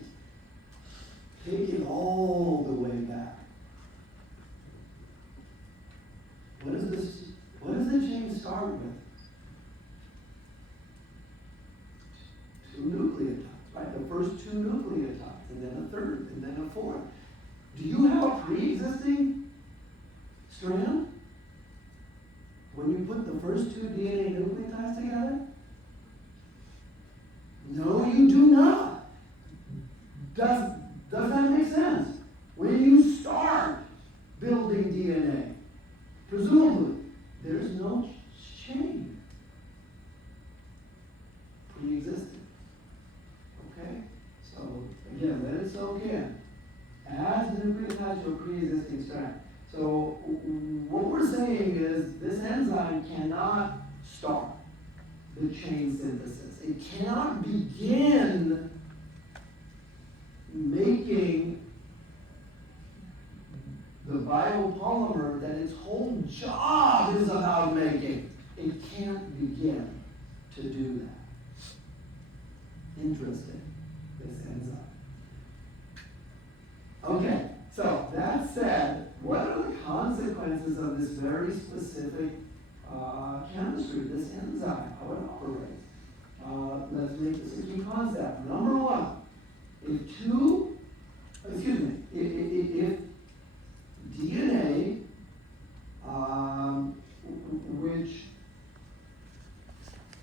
Take it all the way back. start with? 2 nucleotides, right? The first 2 nucleotides, and then a third, and then a fourth. Do you have a pre-existing strand? When you put the first 2 DNA nucleotides together? No, you do not. Does that make sense? When you start building DNA, presumably, there's no chain pre-existing. Okay? So, again, let it soak in. Add the nucleotides to a pre-existing strand. So, what we're saying is this enzyme cannot start the chain synthesis. It cannot begin making the biopolymer that its whole job is about making. It can't begin to do that. Interesting, this enzyme. Okay, so that said, what are the consequences of this very specific chemistry, this enzyme, how it operates? Let's make this a key concept. Number 1, if DNA, which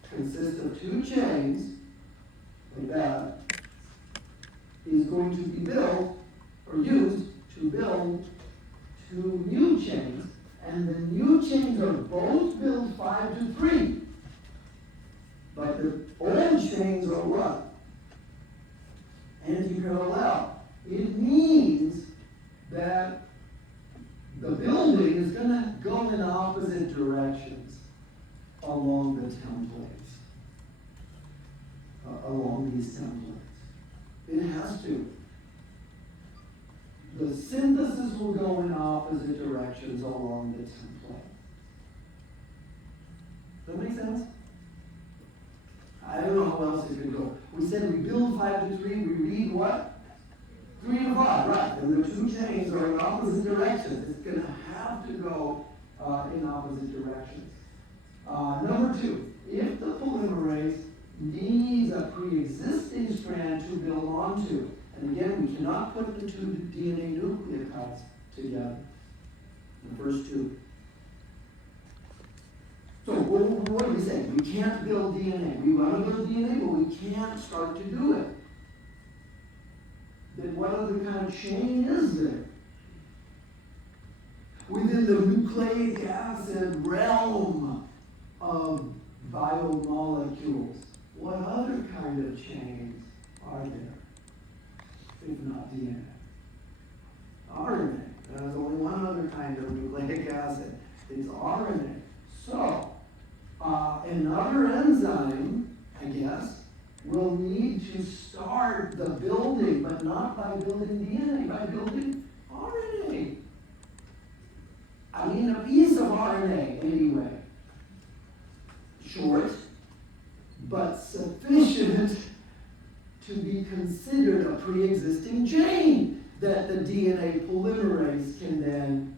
consists of 2 chains, like that, is going to be built or used to build 2 new chains, and the new chains are both built 5 to 3. But the old chains are what? Anti-parallel. It means that the building is going to go in opposite directions along the templates, along these templates. It has to. The synthesis will go in opposite directions along the template. Does that make sense? I don't know how else it could go. We said we build 5 to 3, we read what? 3 to 5, right. And the 2 chains are in opposite directions. It's going to have to go in opposite directions. Number 2, if the polymerase needs a pre-existing strand to build onto, and again, we cannot put the 2 DNA nucleotides together, the first 2. So what are we saying? We can't build DNA. We want to build DNA, but we can't start to do it. Then what other kind of chain is there? Within the nucleic acid realm of biomolecules, what other kind of chains are there, if not DNA? RNA. There's only one other kind of nucleic acid. It's RNA. So, another enzyme, I guess, will need to start the building, but not by building DNA, by building RNA. I mean, a piece of RNA, anyway. Short, but sufficient to be considered a pre-existing chain that the DNA polymerase can then,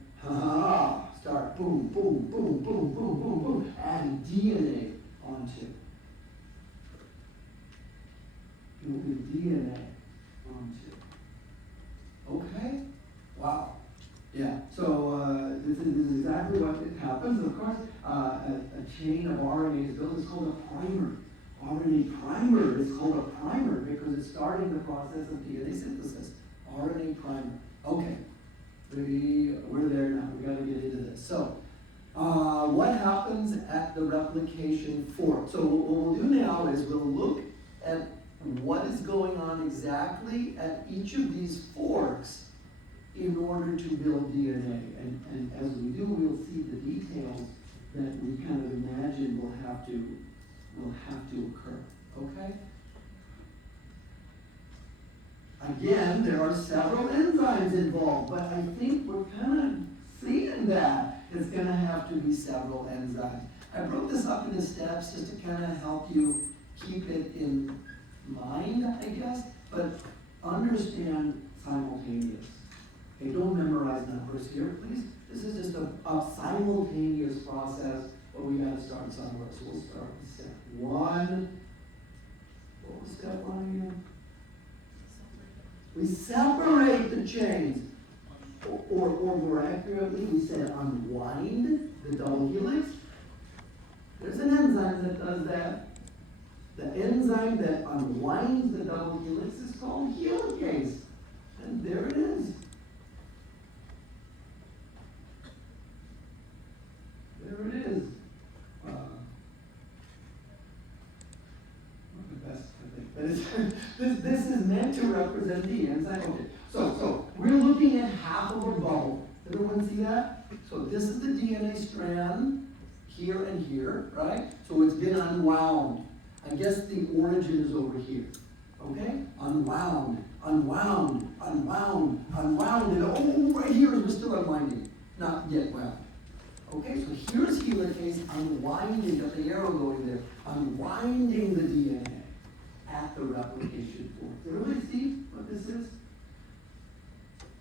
start boom, boom, boom, boom, boom, boom, boom, adding DNA onto. Building DNA onto. Okay? Wow. Yeah, so this is exactly what happens. Of course, a chain of RNA is built. It's called a primer. RNA primer is called a primer because it's starting the process of DNA synthesis. RNA primer. Okay. We're there now. We got to get into this. So, what happens at the replication fork? So what we'll do now is we'll look at what is going on exactly at each of these forks in order to build DNA. And as we do, we'll see the details that we kind of imagine will have to occur. Okay? Again, there are several enzymes involved, but I think we're kind of seeing that it's going to have to be several enzymes. I broke this up into steps just to kind of help you keep it in mind, I guess, but understand simultaneous. Okay, don't memorize numbers here, please. This is just a simultaneous process but we gotta start somewhere, so we'll start with step one. What was step one again? We separate the chains. Or more accurately, we said unwind the double helix. There's an enzyme that does that. The enzyme that unwinds the double helix is called helicase. And there it is. There it is. Not the best, I think. But it's, this is meant to represent the enzyme. Okay. So we're looking at half of a bubble. Everyone see that? So this is the DNA strand here and here, right? So it's been unwound. I guess the origin is over here. Okay? Unwound, unwound, unwound, unwound, and oh, right here we're still unwinding. Not yet wound. Okay, so here's helicase unwinding, got the arrow going there, unwinding the DNA at the replication point. Does everybody see what this is?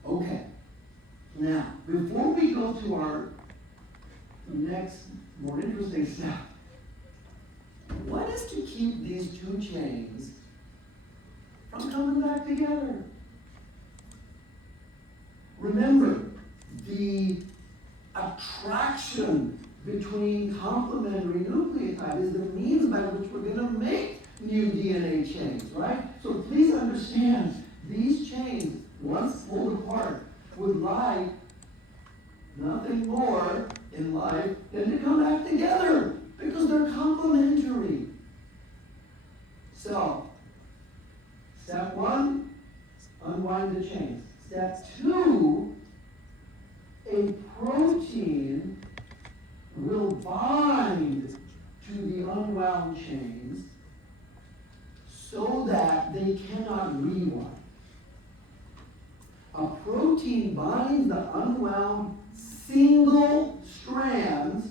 Okay, now, before we go to our next, more interesting step, what is to keep these two chains from coming back together? Remember, the attraction between complementary nucleotides is the means by which we're going to make new DNA chains, right? So please understand, these chains, once pulled apart, would like nothing more in life than to come back together because they're complementary. So, step one, unwind the chains. Step two, a protein will bind to the unwound chains so that they cannot rewind. A protein binds the unwound single strands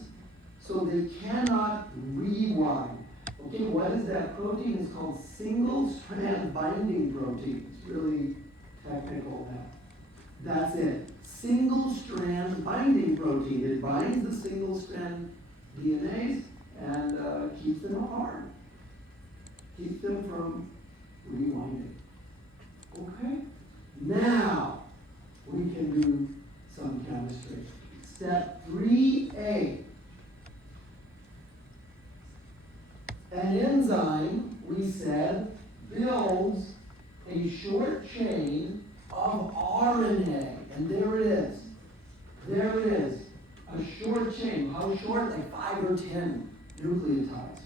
so they cannot rewind. Okay, what is that protein? It's called single strand binding protein. It's really technical now. That's it. Single strand binding protein. It binds the single strand DNAs and keeps them apart. Keeps them from rewinding. Okay? Now, we can do some chemistry. Step 3A. An enzyme, we said, builds a short chain of RNA. And there it is. There it is. A short chain. How short? Like 5 or 10 nucleotides.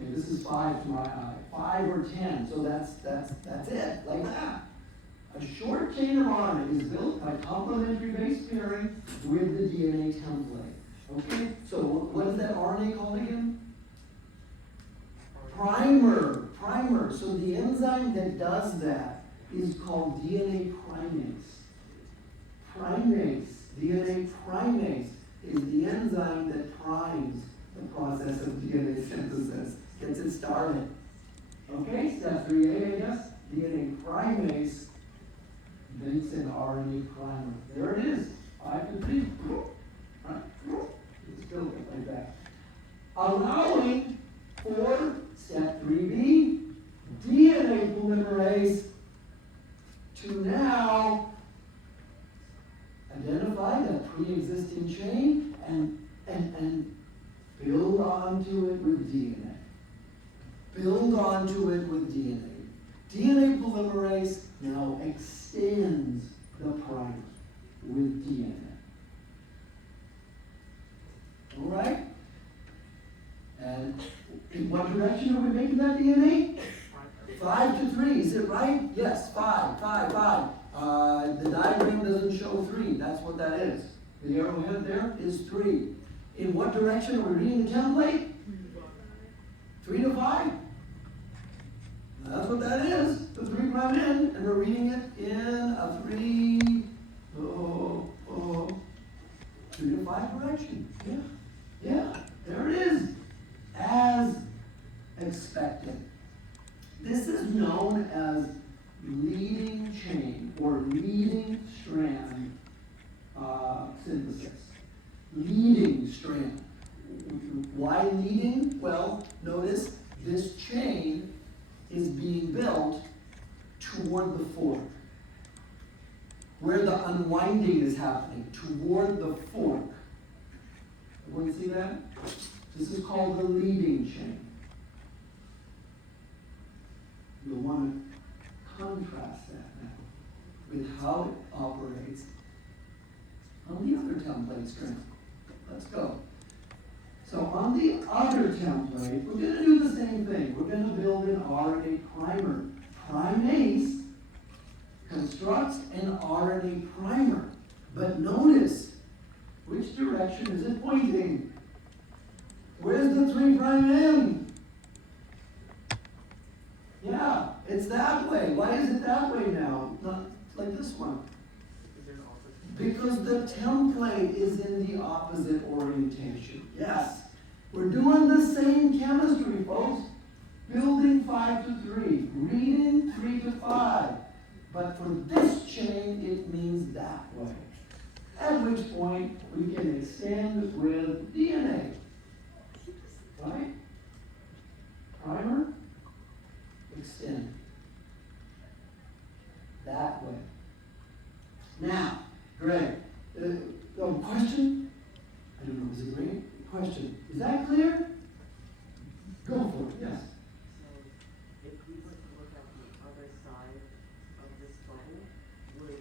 Okay, this is 5 to my eye. 5 or 10. So that's it. Like that. A short chain of RNA is built by complementary base pairing with the DNA template. Okay? So what is that RNA called again? Primer. Primer. So the enzyme that does that is called DNA primase. Primase. DNA primase is the enzyme that primes the process of DNA synthesis, gets it started. Okay, step 3A, I guess. DNA primase makes an RNA primer. There it is. 5 to 3. Right? It's still like that. Allowing for step 3B, DNA polymerase to now identify that pre-existing chain and build onto it with DNA. Build onto it with DNA. DNA polymerase now extends the primer with DNA. All right? And in what direction are we making that DNA? 5 to 3, is it right? Yes, 5. The diagram doesn't show 3, that's what that is. The arrowhead there is 3. In what direction are we reading the template? 3 to 5? That's what that is, the 3' end, and we're reading it in a 3 to 5 direction. Yeah, there it is, as expected. This is known as leading chain or leading strand synthesis. Leading strand. Why leading? Well, notice this chain is being built toward the fork. Where the unwinding is happening, toward the fork. Everyone see that? This is called the leading chain. You'll want to contrast that now with how it operates on the other template strand. Let's go. So on the other template, we're going to do the same thing. We're going to build an RNA primer. Primase constructs an RNA primer. But notice, which direction is it pointing? Where's the 3' end? Yeah, it's that way. Why is it that way now? Not like this one. Is there an opposite? Because the template is in the opposite orientation. Yes. We're doing the same chemistry, folks. Building 5 to 3, reading 3 to 5. But for this chain, it means that way. At which point, we can extend with DNA. Right? Primer, extend. That way. Now, Greg, question? I don't know, is it Greg? Question. Is that clear? Go for it, yes. So, if we were to look at the other side of this bubble, would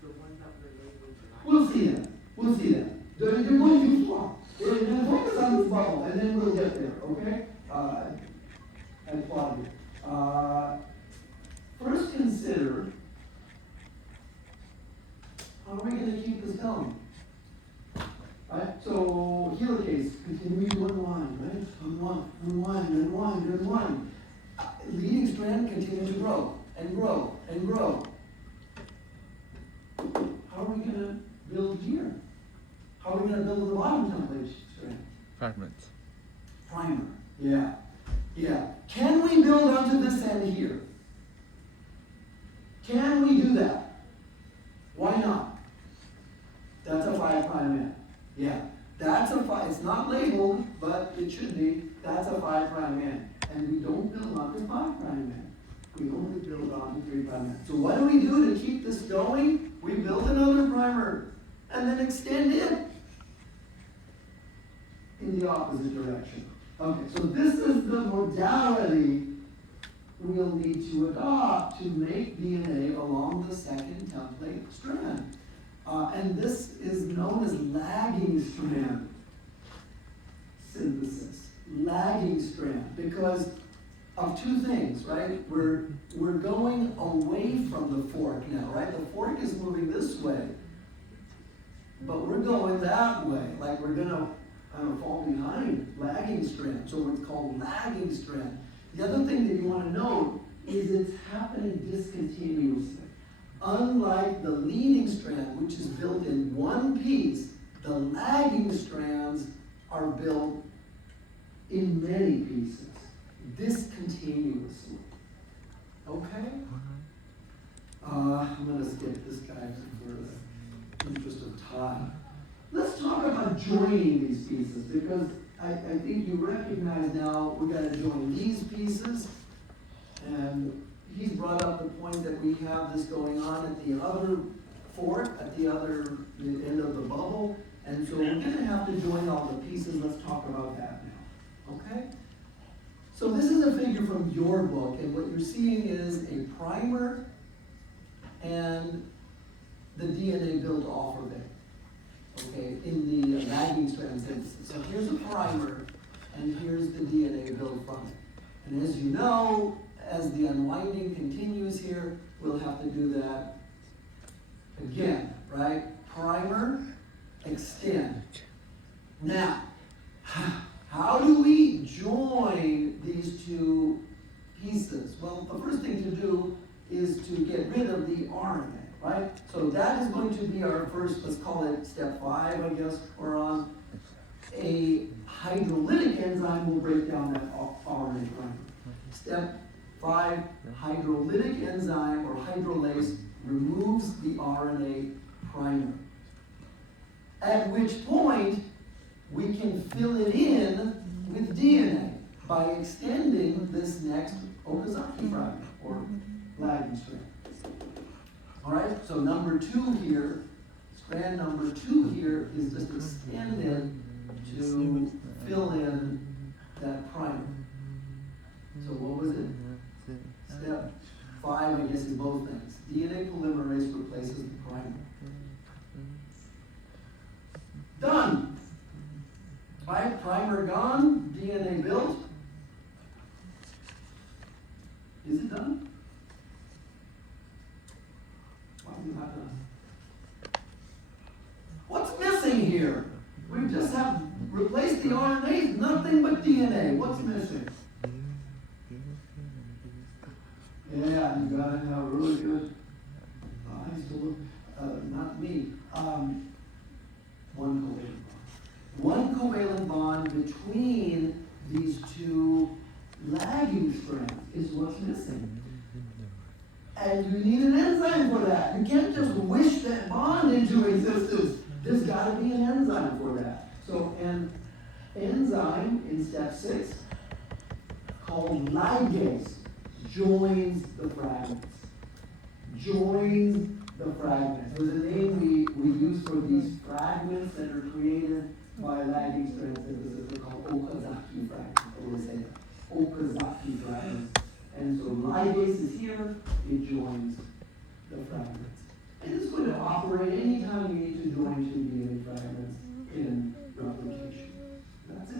the one that we're labeling We'll see that. We'll see that. You're going too far. We're going to focus on this bubble, and then we'll get there, okay? I applaud you. First consider, how are we going to keep this going? Right? So, helicase, continue to unwind, right? Unwind. Leading strand continue to grow, and grow, and grow. How are we going to build here? How are we going to build the bottom template strand? Fragments. Primer. Yeah. Can we build onto this end here? Can we do that? Why not? That's a 5' end. Yeah. That's a 5. It's not labeled, but it should be. That's a 5' end. And we don't build onto 5' end. We only build onto 3' end. So what do we do to keep this going? We build another primer and then extend it in the opposite direction. Okay, so this is the modality we'll need to adopt to make DNA along the second template strand. And this is known as lagging strand synthesis. Lagging strand, because of two things, right? We're going away from the fork now, right? The fork is moving this way, but we're going that way. Like we're gonna fall behind, lagging strand. So it's called lagging strand. The other thing that you want to know is it's happening discontinuously. Unlike the leading strand, which is built in one piece, the lagging strands are built in many pieces, discontinuously. Okay? I'm going to skip this guy for the interest of time. Let's talk about joining these pieces, because I think you recognize now we got to join these pieces, and he's brought up the point that we have this going on at the other fork, at the other end of the bubble, and so we're going to have to join all the pieces. Let's talk about that now, okay? So this is a figure from your book, and what you're seeing is a primer and the DNA built off of it. Okay, in the lagging strand synthesis. So here's a primer, and here's the DNA built from it. And as you know, as the unwinding continues here, we'll have to do that again, right? Primer, extend. Now, how do we join these two pieces? Well, the first thing to do is to get rid of the RNA. Right? So that is going to be our first, let's call it step 5, I guess, we're on. A hydrolytic enzyme will break down that RNA primer. Step 5, hydrolytic enzyme or hydrolase removes the RNA primer. At which point, we can fill it in with DNA by extending this next Okazaki fragment, or lagging strand. All right, so number 2 here, strand number 2 here is just extended to fill in that primer. So what was it? Step 5, I guess, is both things. DNA polymerase replaces the primer. Done! Right, primer gone, DNA built. Is it done? Why is it not done? What's missing here? We just have replaced the RNA, nothing but DNA. What's missing? Yeah, you gotta have really good eyes to look. Not me. One covalent bond. One covalent bond between these two lagging strands is what's missing. And you need an enzyme for that. You can't just wish that bond into existence. There's got to be an enzyme for that. So an enzyme in step 6 called ligase joins the fragments. Joins the fragments. There's a name we use for these fragments that are created by lagging strand synthesis. They're called Okazaki fragments. I will say that. Okazaki fragments. And so ligase is here, it joins the fragments. And it's going to operate anytime you need to join 2 DNA fragments in replication. That's it.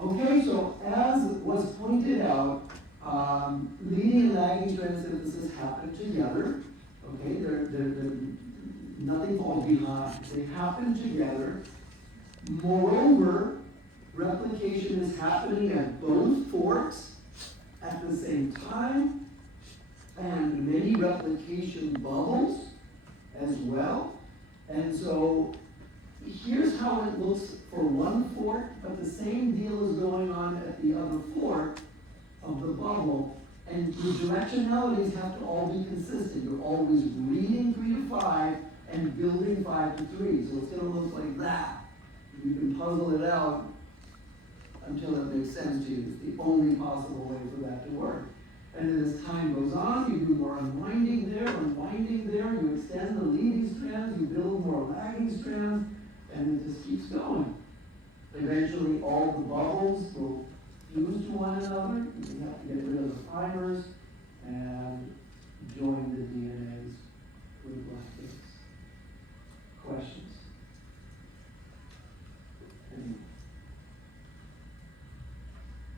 Okay, so as was pointed out, leading and lagging strand synthesis happen together. Okay, they're nothing falls behind. They happen together. Moreover, replication is happening at both forks at the same time, and many replication bubbles as well. And so here's how it looks for one fork, but the same deal is going on at the other fork of the bubble. And the directionalities have to all be consistent. You're always reading 3 to 5 and building 5 to 3. So it's going to look like that. You can puzzle it out until it makes sense to you. It's the only possible way for that to work. And then as time goes on, you do more unwinding there, you extend the leading strands, you build more lagging strands, and it just keeps going. Eventually, all the bubbles will fuse to one another. You have to get rid of the primers and join the DNAs with lactase. Questions?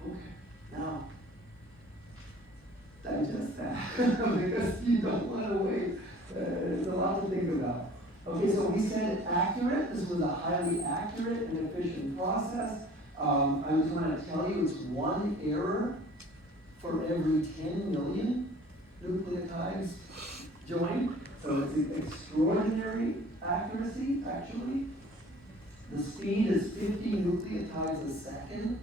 Okay, now, digest that, because you don't want to wait. There's a lot to think about. Okay, so we said accurate. This was a highly accurate and efficient process. I was going to tell you it's 1 error for every 10 million nucleotides joined. So it's an extraordinary accuracy, actually. The speed is 50 nucleotides a second.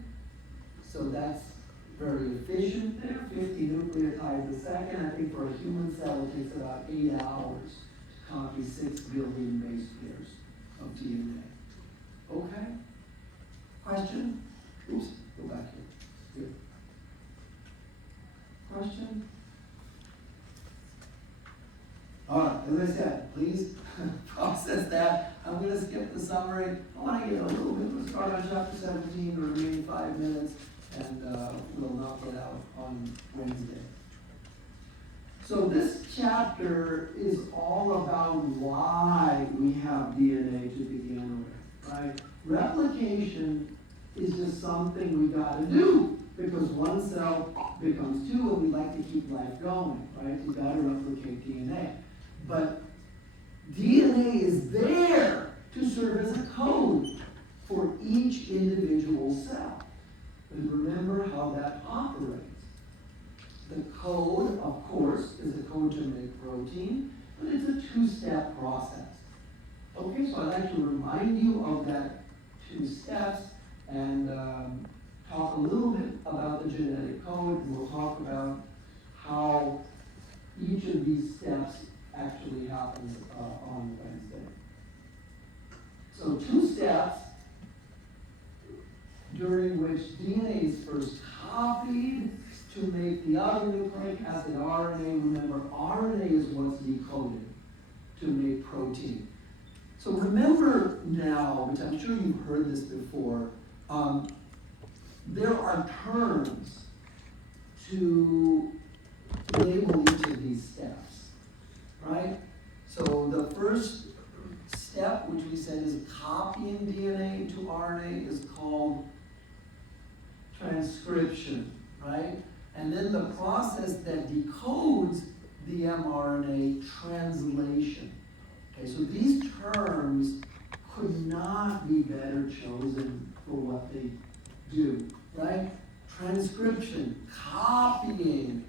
So that's very efficient there, 50 nucleotides a second. I think for a human cell it takes about 8 hours to copy 6 billion base pairs of DNA. Okay? Question? Oops, go back here. Here. Question? All right, as I said, please process that. I'm going to skip the summary. I want to get a little bit, we'll start on chapter 17, the remaining 5 minutes, and we'll knock it out on Wednesday. So this chapter is all about why we have DNA to begin with, right? Replication is just something we got to do because one cell becomes 2 and we like to keep life going, right? You got to replicate DNA. But DNA is there to serve as a code for each individual cell. And remember how that operates. The code, of course, is a code to make protein, but it's a 2-step process. Okay, so I'd like to remind you of that 2 steps and talk a little bit about the genetic code, and we'll talk about how each of these steps actually happens on Wednesday. which DNA is first copied to make the other nucleic acid RNA. Remember, RNA is what's decoded to make protein. So remember now, which I'm sure you've heard this before, there are terms to label each of these steps, right? So the first step, which we said is copying DNA to RNA, is called transcription, right? And then the process that decodes the mRNA, translation. Okay, so these terms could not be better chosen for what they do, right? Transcription, copying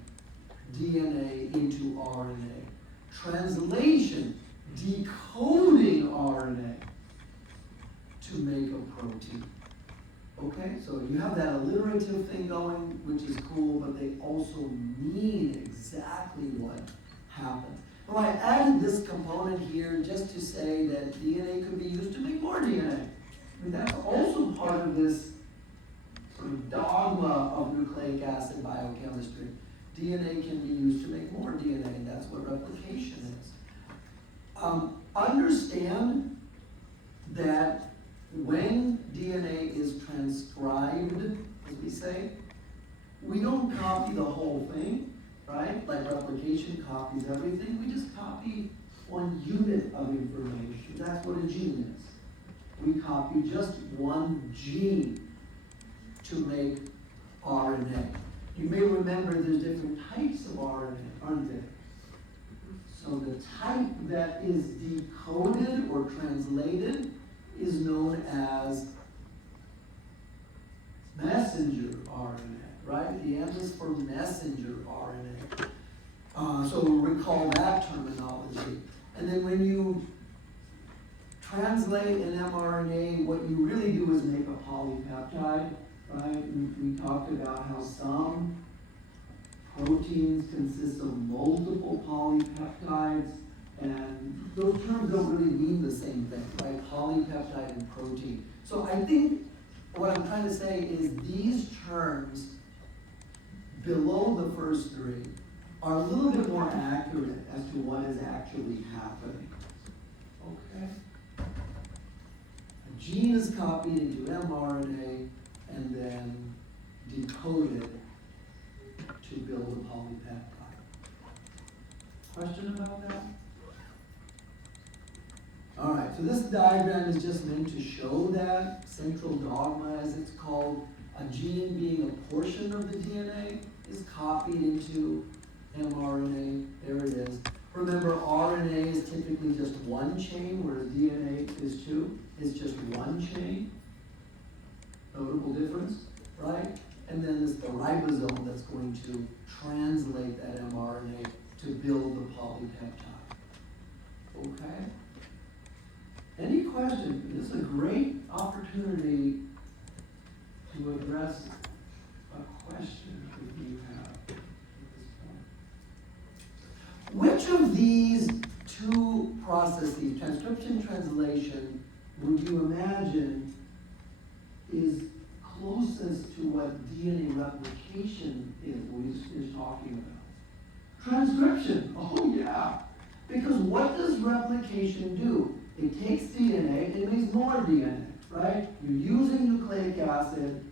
DNA into RNA. Translation, decoding RNA to make a protein. Okay, so you have that alliterative thing going, which is cool, but they also mean exactly what happens. Well, I added this component here just to say that DNA could be used to make more DNA. I mean, that's also part of this sort of dogma of nucleic acid biochemistry. DNA can be used to make more DNA, and that's what replication is. Understand that when DNA is transcribed, as we say, we don't copy the whole thing, right? Like replication copies everything. We just copy one unit of information. That's what a gene is. We copy just one gene to make RNA. You may remember there's different types of RNA, aren't there? So the type that is decoded or translated is known as messenger RNA, right? The M is for messenger RNA. So recall that terminology. And then when you translate an mRNA, what you really do is make a polypeptide, right? We talked about how some proteins consist of multiple polypeptides, and those terms don't really mean the same thing, right? Polypeptide and protein. So I think what I'm trying to say is these terms below the first three are a little bit more accurate as to what is actually happening. Okay? A gene is copied into mRNA and then decoded to build a polypeptide. Question about that? All right, so this diagram is just meant to show that central dogma, as it's called. A gene being a portion of the DNA is copied into mRNA. There it is. Remember, RNA is typically just one chain, whereas DNA is two. It's just one chain. Notable difference, right? And then there's the ribosome that's going to translate that mRNA to build the polypeptide. Okay? Any questions? This is a great opportunity to address a question that you have at this point. Which of these two processes, transcription, translation, would you imagine is closest to what DNA replication is, what we just finished talking about? Transcription, oh yeah. Because what does replication do? It takes DNA, it makes more DNA, right? You're using nucleic acid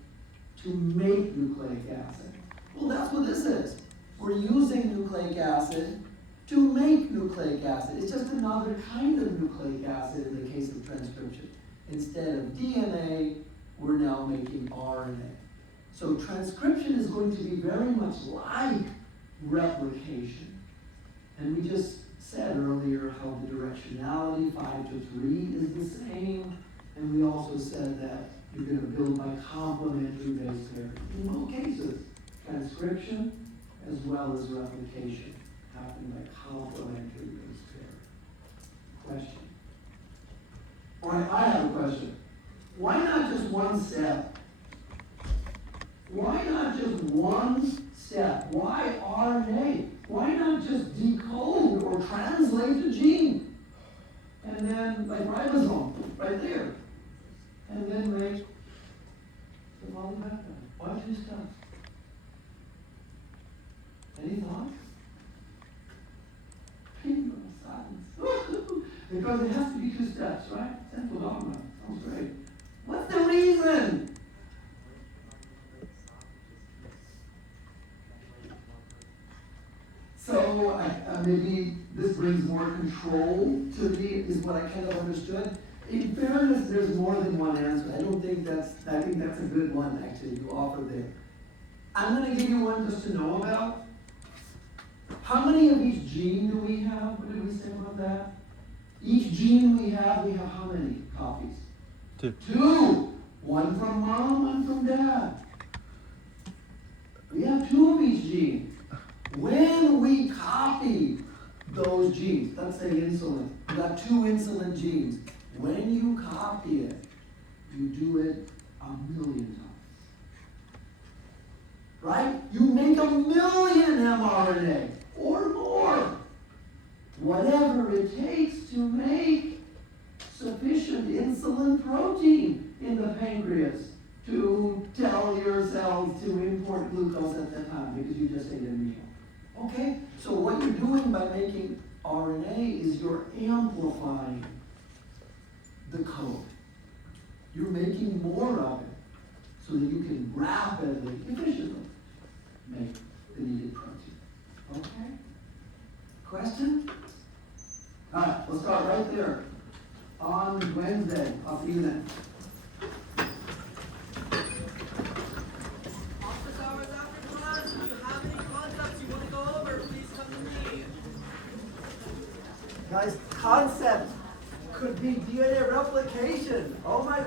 to make nucleic acid. Well, that's what this is. We're using nucleic acid to make nucleic acid. It's just another kind of nucleic acid in the case of transcription. Instead of DNA, we're now making RNA. So transcription is going to be very much like replication. And we just said earlier how the directionality 5 to 3 is the same. And we also said that you're going to build by complementary base pairing. In both cases, transcription as well as replication happen by complementary base pairing. Question? All right, I have a question. Why not just one step? Why not just one step? Why RNA? Why not just decode or translate the gene? And then, like ribosome, right there. And then make the Why would that? Why 2 steps? Any thoughts? Painful silence. Because it has to be 2 steps, right? Central dogma. Sounds great. What's the reason? So maybe this brings more control to me, is what I kind of understood. In fairness, there's more than one answer. I think that's a good one, actually, you offered there. I'm going to give you one just to know about. How many of each gene do we have? What did we say about that? Each gene we have how many copies? 2. 2. One from mom, one from dad. We have 2 of each gene. When we copy those genes, let's say insulin, we got 2 insulin genes. When you copy it, you do it 1,000,000 times. Right? You make 1,000,000 mRNA or more. Whatever it takes to make sufficient insulin protein in the pancreas to tell your cells to import glucose at that time because you just ate a meal. Okay? So what you're doing by making RNA is you're amplifying the code. You're making more of it so that you can rapidly, efficiently make the needed protein. Okay? Question? All right, we'll start right there on Wednesday. I'll see you then. Office hours after class. If you have any concepts you want to go over, please come to me. Guys, concept could be DNA replication. Oh my